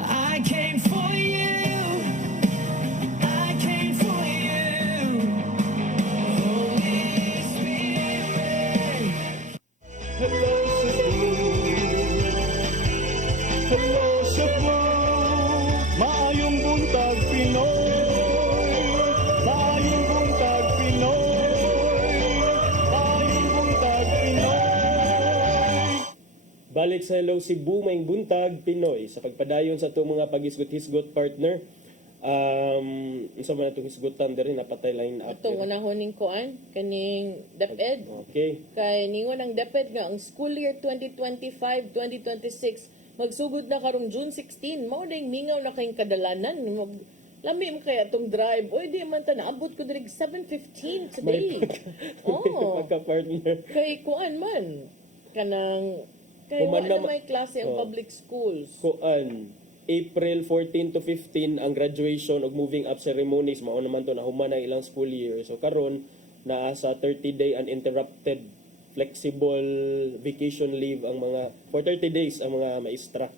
I came for you. I came for you. Holy Spirit. Hello Cebu, balik sa Hello Cebu, maing buntag Pinoy sa pagpadayon sa itong mga pag-hisgot-hisgot partner. Isa man itong hisgutan diri napatay line up. Ito, unahon ning kuan, kaning DepEd. Okay. Kay ningon ang DepEd nga ang school year 2025-2026 magsugod na karong June 16. Mao na yung mingaw na kayong kadalanan. Lami mo kaya itong drive. Oy, di man ta naabot ko diri 7:15 today. Pagka-partner. Kay kuan man. Kanang kay wala may klase ang public schools. Kuan April 14 to 15 ang graduation ug moving up ceremonies mao naman to nahuman ang ilang school year. So karon naa sa 30-day uninterrupted flexible vacation leave ang mga for 30 days ang mga maestra.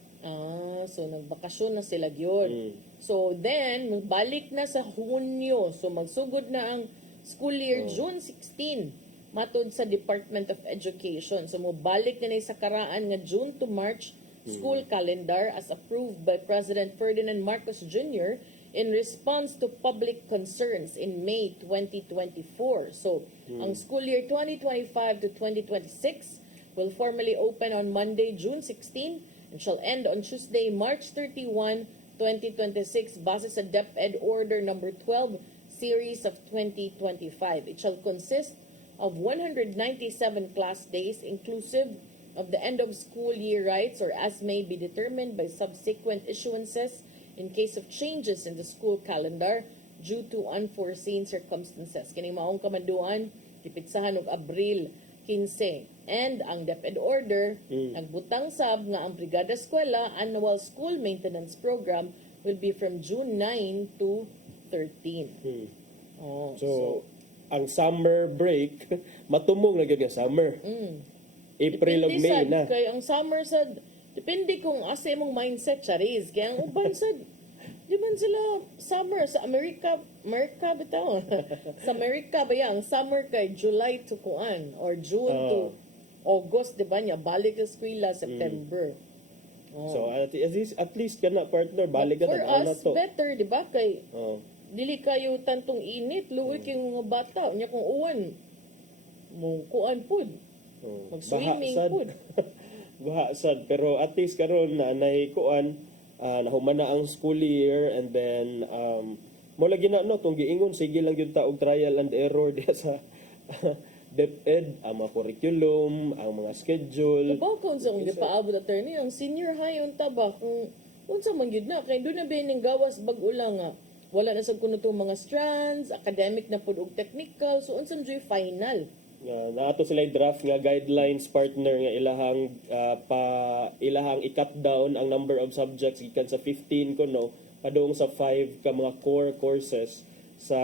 So nagbakasyon na sila gyud. So then magbalik na sa Hunyo. So magsugod na ang school year June 16 matud sa Department of Education. So mobalik na sa karaan nga June to March school calendar as approved by President Ferdinand Marcos Jr. in response to public concerns in May 2024. So, ang school year 2025 to 2026 will formally open on Monday, June 16 and shall end on Tuesday, March 31, 2026 base sa DepEd Order Number 12, Series of 2025. It shall consist of 197 class days inclusive of the end of school year rights or as may be determined by subsequent issuances in case of changes in the school calendar due to unforeseen circumstances. Kining maong kamanduan, gipitsahan og Abril 15. And ang DepEd order, nagbutang sab nga ang Brigada Eskwela Annual School Maintenance Program will be from June 9 to 13. So, ang summer break, matumong na gyud nga summer. April o May na. Kay ang summer sad, depende kung asa imong mindset, Charis. Kaya ang uban sad, di man sila summer sa Amerika bitaw. Sa Amerika ba yan, ang summer kay July to kuan or June to August, di ba niya? Balik sa eskwela, September. So at least kana partner, balik ka for na us, to. better, di ba? Kay dili kayo tantong init, luwi kayong mga bata. Nya kung uwan, mo kuan pud. Mag-swimming pud. Baha sad, pero at least karon na kuan nahuman na ang school year and then mo lagi na no tong giingon sige lang gyud ta og trial and error diha sa DepEd ang mga curriculum, ang mga schedule. Diba kung sa kung gipaabot attorney ang senior high unta ba kung unsa man gyud na kay doon na ba ning gawas bag-ula nga wala na sad kuno tong mga strands, academic na pud og technical, so unsa man final. Naato sila draft nga guidelines partner nga ilahang i-cut down ang number of subjects gikan sa 15 kuno padung sa 5 ka mga core courses sa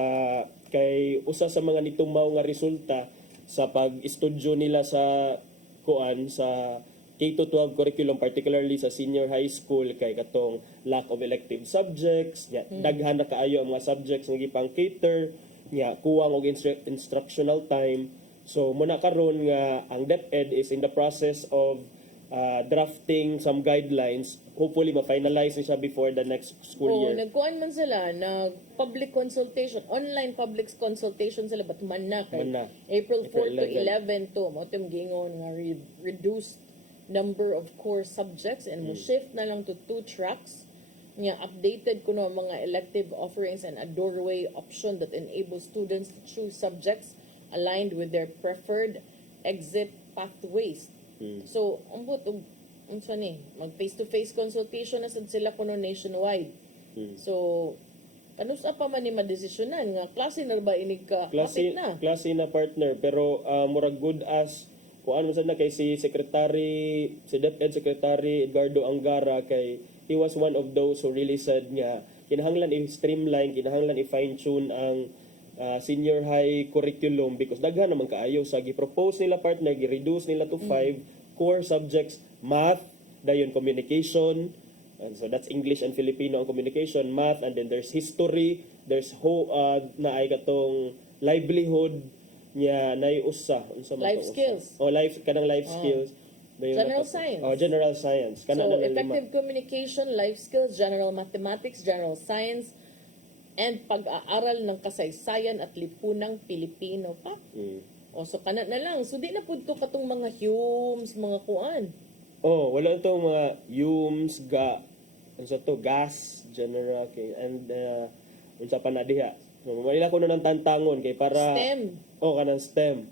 kay usa sa mga nitumaw nga resulta sa pag-estudyo nila sa kuan sa K-12 curriculum particularly sa senior high school kay katong lack of elective subjects daghan na kaayo ang mga subjects nga gipang cater nya kuwang og instructional time. So muna karon nga ang DepEd is in the process of drafting some guidelines. Hopefully ma-finalize ni siya before the next school year. Nagkuan man sila na public consultation, online public consultation sila but man na kay April 4 to 11 to mo tim gingon nga reduced number of core subjects and mo shift na lang to 2 tracks. Nga updated kuno ang mga elective offerings and a doorway option that enables students to choose subjects aligned with their preferred exit pathways. So, ambot unsa ni mag face-to-face consultation na sad sila kuno nationwide. So, ano sa pa man ni madesisyonan nga klase na ba ini ka klase na partner pero murag good as kuan man sad na kay si DepEd Secretary Edgardo Angara kay he was one of those who really said nga kinahanglan i-streamline, kinahanglan i-fine-tune ang senior high curriculum because daghan naman kaayo sa gi-propose nila partner gi-reduce nila to 5 core subjects: math, dayon communication, and so that's English and Filipino ang communication, math, and then there's history, there's naay katong livelihood nya nay usa unsa man life skills. Life skills. General science. General science. So effective communication, life skills, general mathematics, general science, and pag-aaral ng kasaysayan at lipunang Pilipino pa. O so kana na lang. So di na pud to katong mga Humes, mga kuan. Oh, wala itong mga fumes, ano sa to, gas, general, kay, and unsa pa na diha. So, wala ko na ng tantangon kay para STEM. kanang STEM.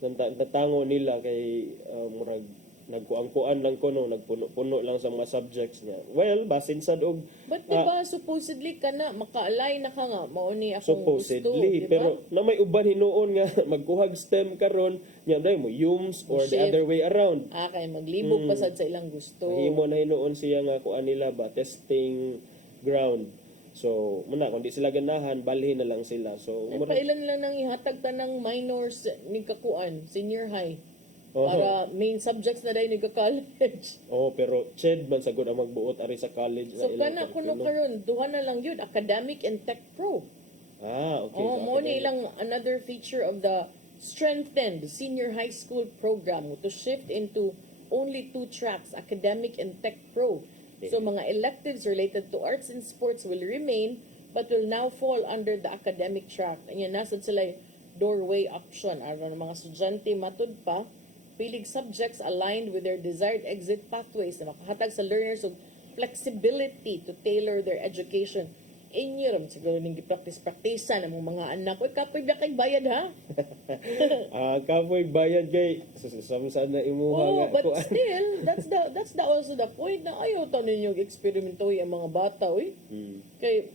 Tantangon nila kay murag nagkuang-kuan lang ko no, nagpuno-puno lang sa mga subjects niya. Well, basin sad og But diba, supposedly ka na, maka-align na ka nga, mauni akong supposedly, gusto, diba? pero na may uban hinuon nga magkuhag STEM karon nya dai mo UMS or the Shift. other way around. Kay maglibog pa sad sa ilang gusto. Mahimo na hinuon siya nga kuan nila ba testing ground. So, muna kung di sila ganahan, balhin na lang sila. So, Ay, pailan lang nang ihatag ta ng minors ni kakuan, senior high. Oho. Para main subjects na dahil nagka-college. Oh, pero CHED man sagud ang magbuot ari sa college So, ilang kana kuno curriculum. karon duha na lang yun, academic and tech pro. Okay. Oh, so mo ni academic. ilang another feature of the strengthened senior high school program to shift into only 2 tracks, academic and tech pro. So mga electives related to arts and sports will remain but will now fall under the academic track. Ayan, nasa sila doorway option. Aron mga estudyante matud pa, pilig subjects aligned with their desired exit pathways na makahatag sa learners of flexibility to tailor their education. Inyo ram siguro ning gipractice-practicean ang mga anak. Uy, kapoy na kay bayad ha? Kapoy bayad kay samsan na imuha Oh, nga but kuan. still, that's the also the point na ayaw ta ninyo eksperimentoy ang mga bata, uy. Kay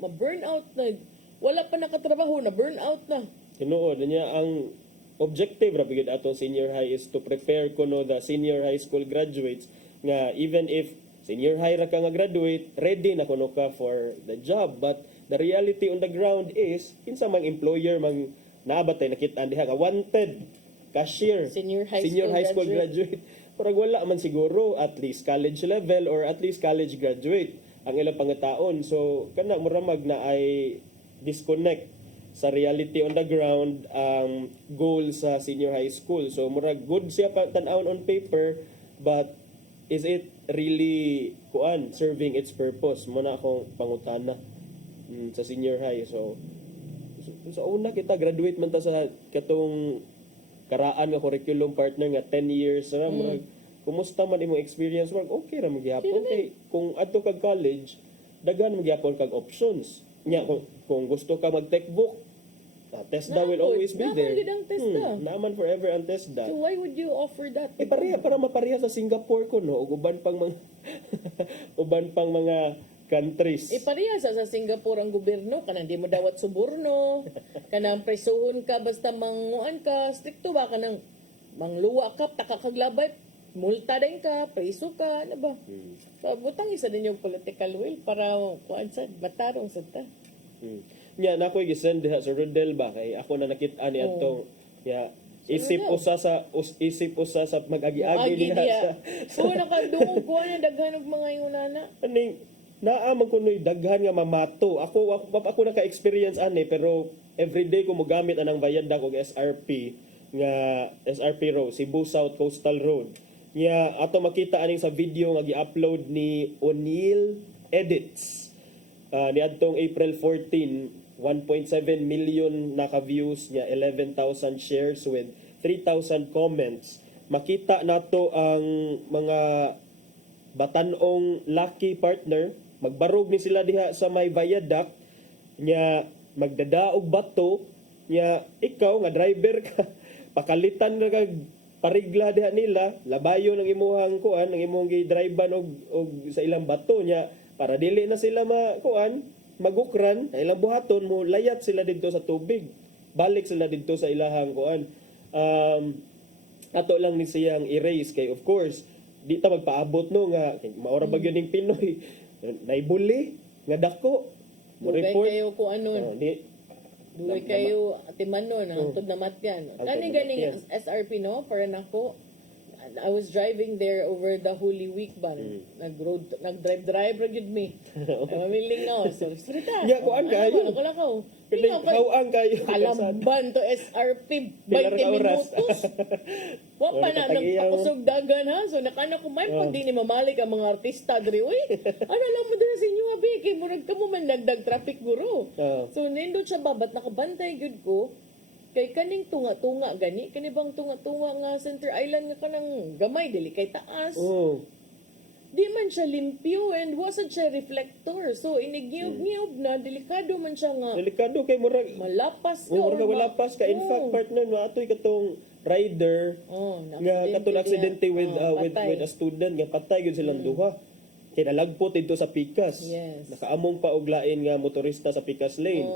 ma-burnout na, wala pa nakatrabaho na burnout na. Tinuod niya ang objective ra bigid atong senior high is to prepare kuno the senior high school graduates nga even if senior high ra ka nga graduate, ready na kuno ka for the job. But the reality on the ground is, kinsa mang employer mang naabatay nakita diha nga wanted cashier, Senior high school graduate. Parang wala man siguro at least college level or at least college graduate ang ilang pangataon. So kana muramag na ay disconnect sa reality on the ground ang goal sa senior high school. So murag good siya pa tan-awon on paper, but is it really serving its purpose? Muna akong pangutana sa senior high. So una kita graduate man ta sa katong karaan nga curriculum partner nga 10 years na murag kumusta man imong experience work, okay ra magyapon kay kung adto kag college daghan magyapon kag options nya kung gusto ka mag textbook, TESDA will always be there. Naman ang TESDA. Naman forever ang TESDA. So why would you offer that? Pareha para mapareha sa Singapore ko no ug uban pang mga uban pang mga countries. Pareha sa Singapore ang gobyerno, kanang di mo dawat suborno, kanang presohon ka basta manguan ka, stricto ba kanang mangluwa ka, takakaglabay, multa din ka, preso ka, ano ba? So, butang isa din yung political will para kuan sa batarong sa ta. Nya na ko gisend diha sa Rodel ba kay ako na nakita ni adtong isip usa sa mag-agi-agi diha sa nakadungog ko na daghan og mga ingunana. Aning naa man kunoy daghan nga mamato. Ako naka-experience ani pero everyday ko mogamit anang bayad og SRP nga SRP Road, Cebu South Coastal Road. Nya ato makita aning sa video nga gi-upload ni O'Neil Edits. Ni adtong April 14, 1.7 million naka-views niya, 11,000 shares with 3,000 comments. Makita nato ang mga batanong lucky partner, magbarog ni sila diha sa may viaduct, niya magdadaog bato, niya ikaw nga driver ka, pakalitan na kag parigla diha nila, labayo ng imuhang kuan, ng imong gi-drivean og sa ilang bato niya para dili na sila magukran, ilang buhaton mo layat sila didto sa tubig. Balik sila didto sa ilahang kuan. Ato lang ni siyang erase kay of course di ta magpaabot no nga maora ba gyud ning Pinoy naibuli nga dako mo report kayo ko ano duwe kayo atimanon antod na matyan kani ganing SRP no para nako I was driving there over the Holy Week ba nag-drive ra gyud me mamiling na sorry ta ya kuan kayo wala ko hawang kayo alamban to SRP 20 minutos wa pa na nagpakusog dagan ha so nakana ko may pag di ni mamalik ang mga artista diri uy ano lang mo diri sa inyo abi kay murag kamo man nagdag traffic guro so nindot siya babat nakabantay gyud ko Kay kaning tunga-tunga gani, kani bang tunga-tunga nga Center Island nga kanang gamay dili kay taas. Oh. Di man siya limpyo and wasn't siya reflector. So inigiyog-ngiyog na delikado man siya nga. Delikado kay murag Malapas ka. murag walapas ka. In fact, partner, maatoy katong rider nga katong aksidente with a student nga patay gyud silang duha. Kay nalagpot dito sa Pikas. Yes. Nakaamong pa og lain nga motorista sa Pikas Lane.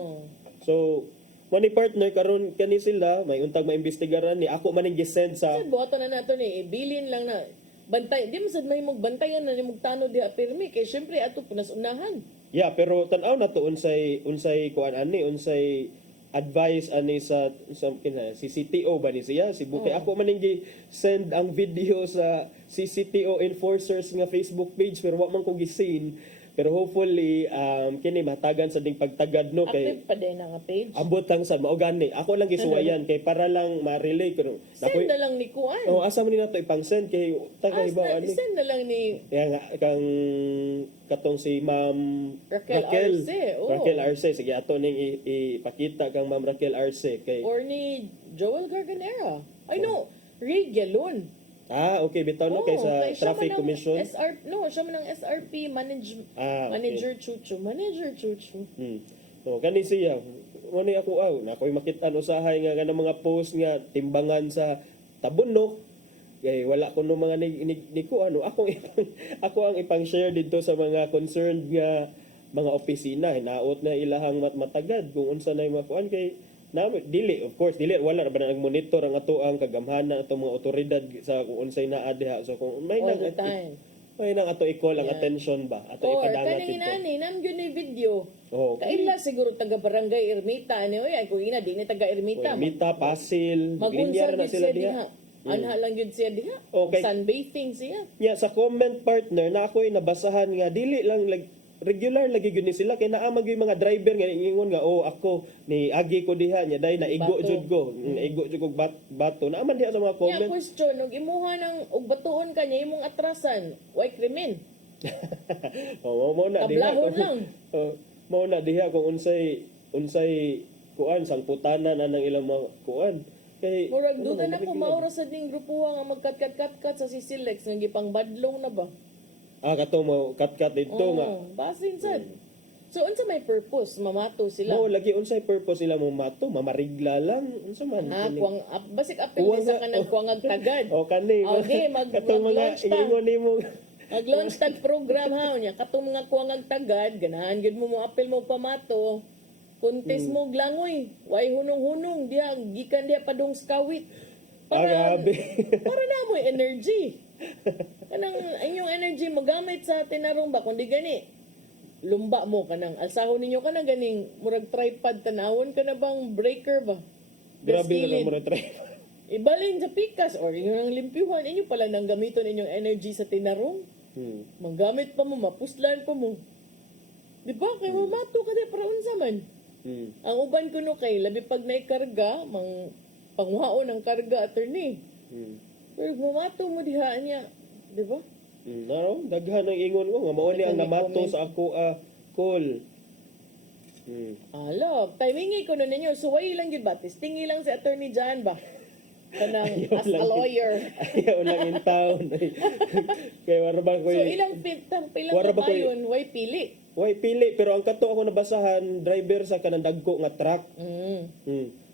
So, mani partner karon kani sila may untag maimbestigaran ni ako maning gisend sa Sad buhaton na nato ni ibilin lang na bantay. Di man sad may magbantayan na ni magtano di pirmi kay syempre ato punas unahan. Yeah, pero tan-aw na to unsay kuan ani unsay advice ani sa kina si CTO ba ni siya si Bukay ako man ning send ang video sa CCTO enforcers nga Facebook page pero wa man ko gisin pero hopefully kini matagan sa ding pagtagad no kay Active pa din nga page. ambot lang sad mao gani ako lang gisuwayan kay para lang ma-relay pero Send na lang ni Kuan. oh asa man ni nato ipang-send kay tagay ba ani Send na lang ni kaya nga kang katong si Ma'am Raquel Arce, oh. Raquel Arce sige ato ning ipakita kang Ma'am Raquel Arce kay or ni Joel Garganera. I know, Ray Galon. okay bitaw no kay sa kay siya Traffic man ang Commission siya man ang SRP okay. Manager Chuchu. Oh kani siya mani ako na ako'y makita usahay nga ganang mga post nga timbangan sa tabunok kay wala ko no mga ni ko ako ang ipang-share dito sa mga concerned nga mga opisina hinaot na ilahang matagad kung unsa na mga kuan kay dili wala na ba na nag-monitor ang ato ang kagamhanan ato mga otoridad sa kung unsay naa diha so kung may All the time. may nang ato i-call ang attention ba ato Or ipadangat kaning ito inani namgyud ni video. okay. Kaila siguro taga barangay Ermita ani oy ay kung ina di ni taga Ermita. Mita, Pasil, linyar Magunsar na gid sila siya diha. diha. Anha lang gid siya diha. Okay. Sunbathing siya. Sa comment partner na ako'y nabasahan nga dili lang regular lagi gyud ni sila kay naa man gyud mga driver nga ingon nga ako ni agi ko diha nya dai naigo Bato. jud ko naigo jud ko bato naa man diha sa mga Nya comment question og imuha nang og batuon ka nya imong atrasan, why krimen? mo na diha Tablahon lang. mo na diha kung unsay kuan sang putanan anang ilang mga kuan kay Murag duda na ko maura sa ning grupuha nga magkat-kat-kat sa Sisilex nga gipang badlong na ba? kato mo kat dito nga Basin sad. So unsa may purpose mamato sila? mo lagi unsay purpose sila mo mato mamarigla lang unsa man Kuwang basik apil sa kanang kuwangag tagad. kani Okay, katong mga mag-launch ta. ingon nimo Nag-launch tag program ha nya katong mga kuwangag tagad ganahan gyud mo apil mo pamato. Contest mo glangoy. Way hunong-hunong diha gikan diha padung skawit. Grabe. Para na mo energy. Kanang inyong energy magamit sa tinarong ba kundi gani. Lumba mo kanang alsahon ninyo kanang ganing murag tripod tanawon ka na bang breaker ba? grabe Gaskilid. na mo try Ibalin sa pikas or inyo nang limpyuhan inyo pala nang gamiton inyong energy sa tinarong. Magamit pa mo, mapuslan pa mo. Di ba? Kaya mamato ka di para unsa man. Ang uban ko no kay labi pag naikarga, pangwaon ang karga attorney. Pero mamato mo diha niya, di ba? No, daghan ang ingon ko nga mao ni ang namato sa ako call. Alo, timingi ko no ninyo. Suway lang yun ba? Testingi lang si Attorney John ba? Kanang as a lawyer. Ayaw lang in town. Kaya wala ba ko So ilang kabayon, way pili. Way pili, pero ang kato ako nabasahan, driver sa kanang dagko nga truck.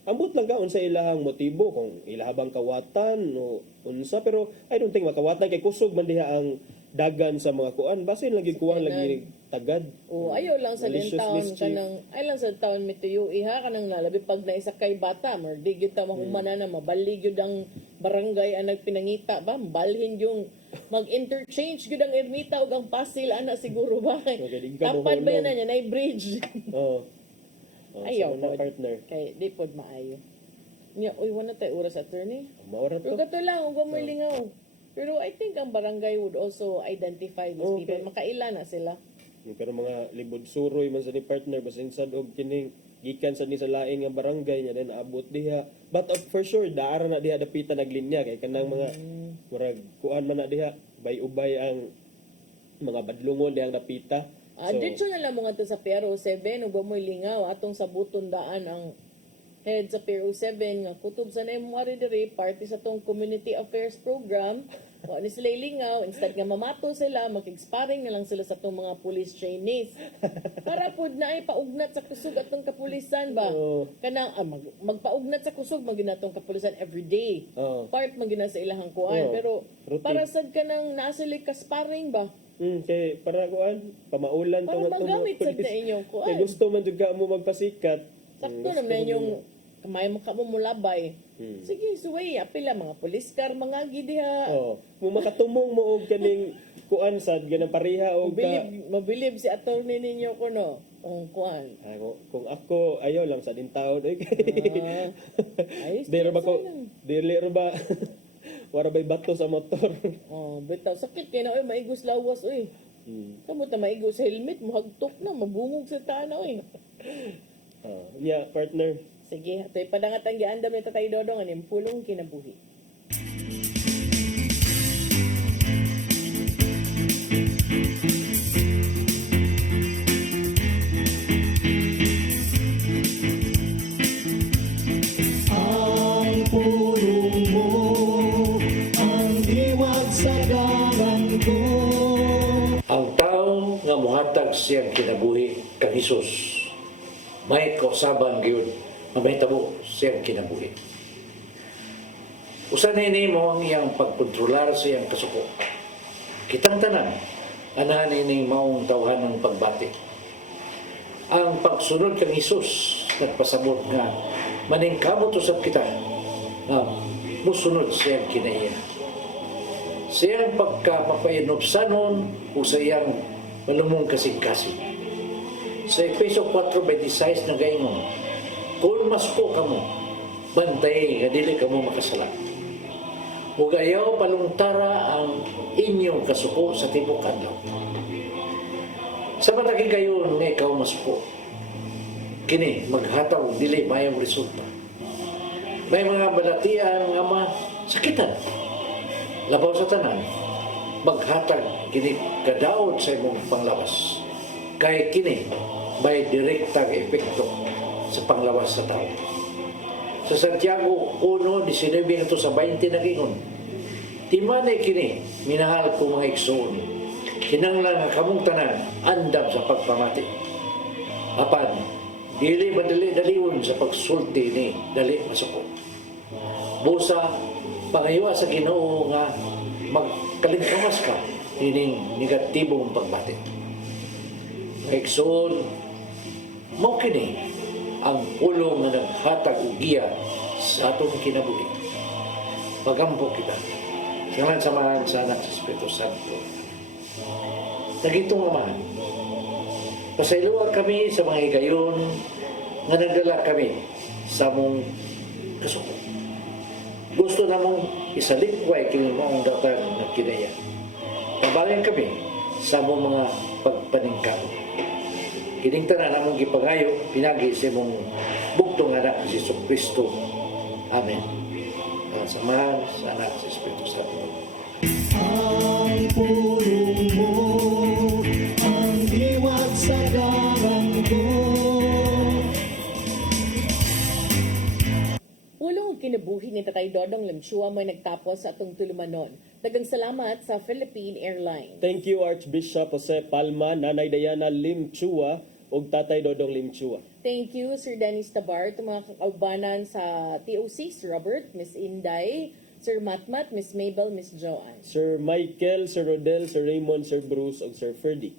Ambot lang ka unsa ilahang motibo kung ilahabang kawatan o unsa pero I don't think makawatan kay kusog man diha ang dagan sa mga kuan basin lagi kuan lagi tagad. Ayaw lang sa Malicious town mischief. kanang ay lang sa town mituyo iha kanang nalabi pag naisakay bata mer di gyud ta mahumana na mabalig gyud ang barangay ang nagpinangita ba balhin yung mag-interchange gyud ang Ermita ug ang Pasil ana siguro ba tapad ba yan na nay bridge. Ayaw na pod. partner. Kay di pod maayo. Nya oy wala tay oras attorney. Maura Pero to. gato lang ug mo lingaw. Pero I think ang barangay would also identify these people. Makaila na sila. Pero mga libod suroy man sa ni partner basin sad og kining gikan sa ni sa laing nga barangay nya den abot diha. But for sure daara na diha dapita naglinya kay kanang mga murag kuan man na diha bay-ubay ang mga badlungon diyang napita. Dito na lang mga to sa Piero 7 ug mo lingaw atong sa buton daan ang head sa Pier 07 nga kutob sa na mo ari diri parte sa tong community affairs program. Wa ni sila ilingaw, instead nga mamato sila, makig-sparring na lang sila sa tong mga police trainees. Para pod na ay paugnat sa kusog atong kapulisan ba? Kanang magpaugnat sa kusog maginatong kapulisan every day. Part magina sa ilahang kuan, pero Routine. para sad ka nang nasili ka sparring ba? Kay para kuan, pamaulan Para tong magamit sad ta inyong kuan. Kay gusto man jud ka mo magpasikat. Sakto naman yung kamay mo ka mo mulabay. Sige, suway, apila mga police car, mga gidiha. Mo makatumong mo og kaning kuan sad ganang pareha og Mabilib si attorney ninyo ko no. Ang kuan. kung ako ayaw lang sa din taon oy. Ayos. Dili ba ko dili ra ba wara bay bato sa motor. Bitaw sakit kay na oy maigos lawas oy. Kamo ta maigos sa helmet mo hagtok na mabungog sa tana oy. Yeah, partner. Sige, ato'y padangat ang giandam ni Tatay Dodong aning pulong kinabuhi. Ang pulong mo, ang diwag sa galang ko. Ang tao nga muhatag siyang kinabuhi kang Hesus. May kausaban gyud mamahitabo siyang kinabuhi. Usa ni mo ang iyang pagkontrolar sa iyang kasuko. Kitang tanan anahan ni maong tawhan ng pagbati. Ang pagsunod kang Hesus nagpasabot nga maningkamot usab kita nga musunod siyang kinaiya. Siyang pagkapapainobsanon o sa iyang malumong kasing-kasing. Sa Efeso 4:26 na gayon, kung masko kamo, bantay nga dili kamo makasala. Ug ayaw palungtara ang inyong kasuko sa tibok adlaw. Sa matagi gayon nga ikaw masuko, kini maghataw dili mayong resulta. May mga balatian nga masakitan. Labaw sa tanan, maghatag kini kadaot sa imong panglawas. Kay kini may direktang epekto sa panglawas sa tao. Sa Santiago 1:19 sa 20 nagingon, timanay kini, minahal ko mga igsoon, kinanglan nga kamong tanan andam sa pagpamati. Apan, dili madali-daliwon sa pagsulti ni dali masuko. Busa, pangayowa sa Ginoo nga magkalingkamas ka ining negatibong pagbati. Igsoon, mo kini ang pulong nga naghatag og giya sa atong kinabuhi. Pagampo kita. Ngalan samahan sa anak sa Espiritu Santo. Nagitong amahan. Pasayloa kami sa mga higayon nga nagdala kami sa mong kasuko. Gusto na mong isalikway kini mong dapat na kinaya. Pabayan kami sa mong mga pagpaningkamo. Kining tanan namong gipangayo pinagi sa mong bugtong anak si Kristo. Amen. Samahan sa anak sa Espiritu Santo. Ang pulong mo, ang diwag sa galang ko. Pulong kinabuhi ni Tatay Dodong Limchua mo'y nagtapos sa atong tulumanon. Dagang salamat sa Philippine Airlines. Thank you Archbishop Jose Palma, Nanay Diana Limchua ug Tatay Dodong Limchua. Thank you, Sir Dennis Tabar, itong mga kakaubanan sa TOC, Sir Robert, Miss Inday, Sir Matmat, Miss Mabel, Miss Joanne. Sir Michael, Sir Rodel, Sir Raymond, Sir Bruce ug Sir Ferdy.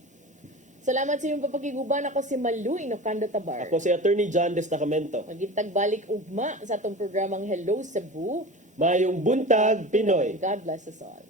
Salamat sa iyong papakiguban. Ako si Malu Inocando Tabar. Ako si Attorney John Destacamento. Magintag balik ugma sa atong programang Hello Cebu. Mayong buntag Pinoy. God bless us all.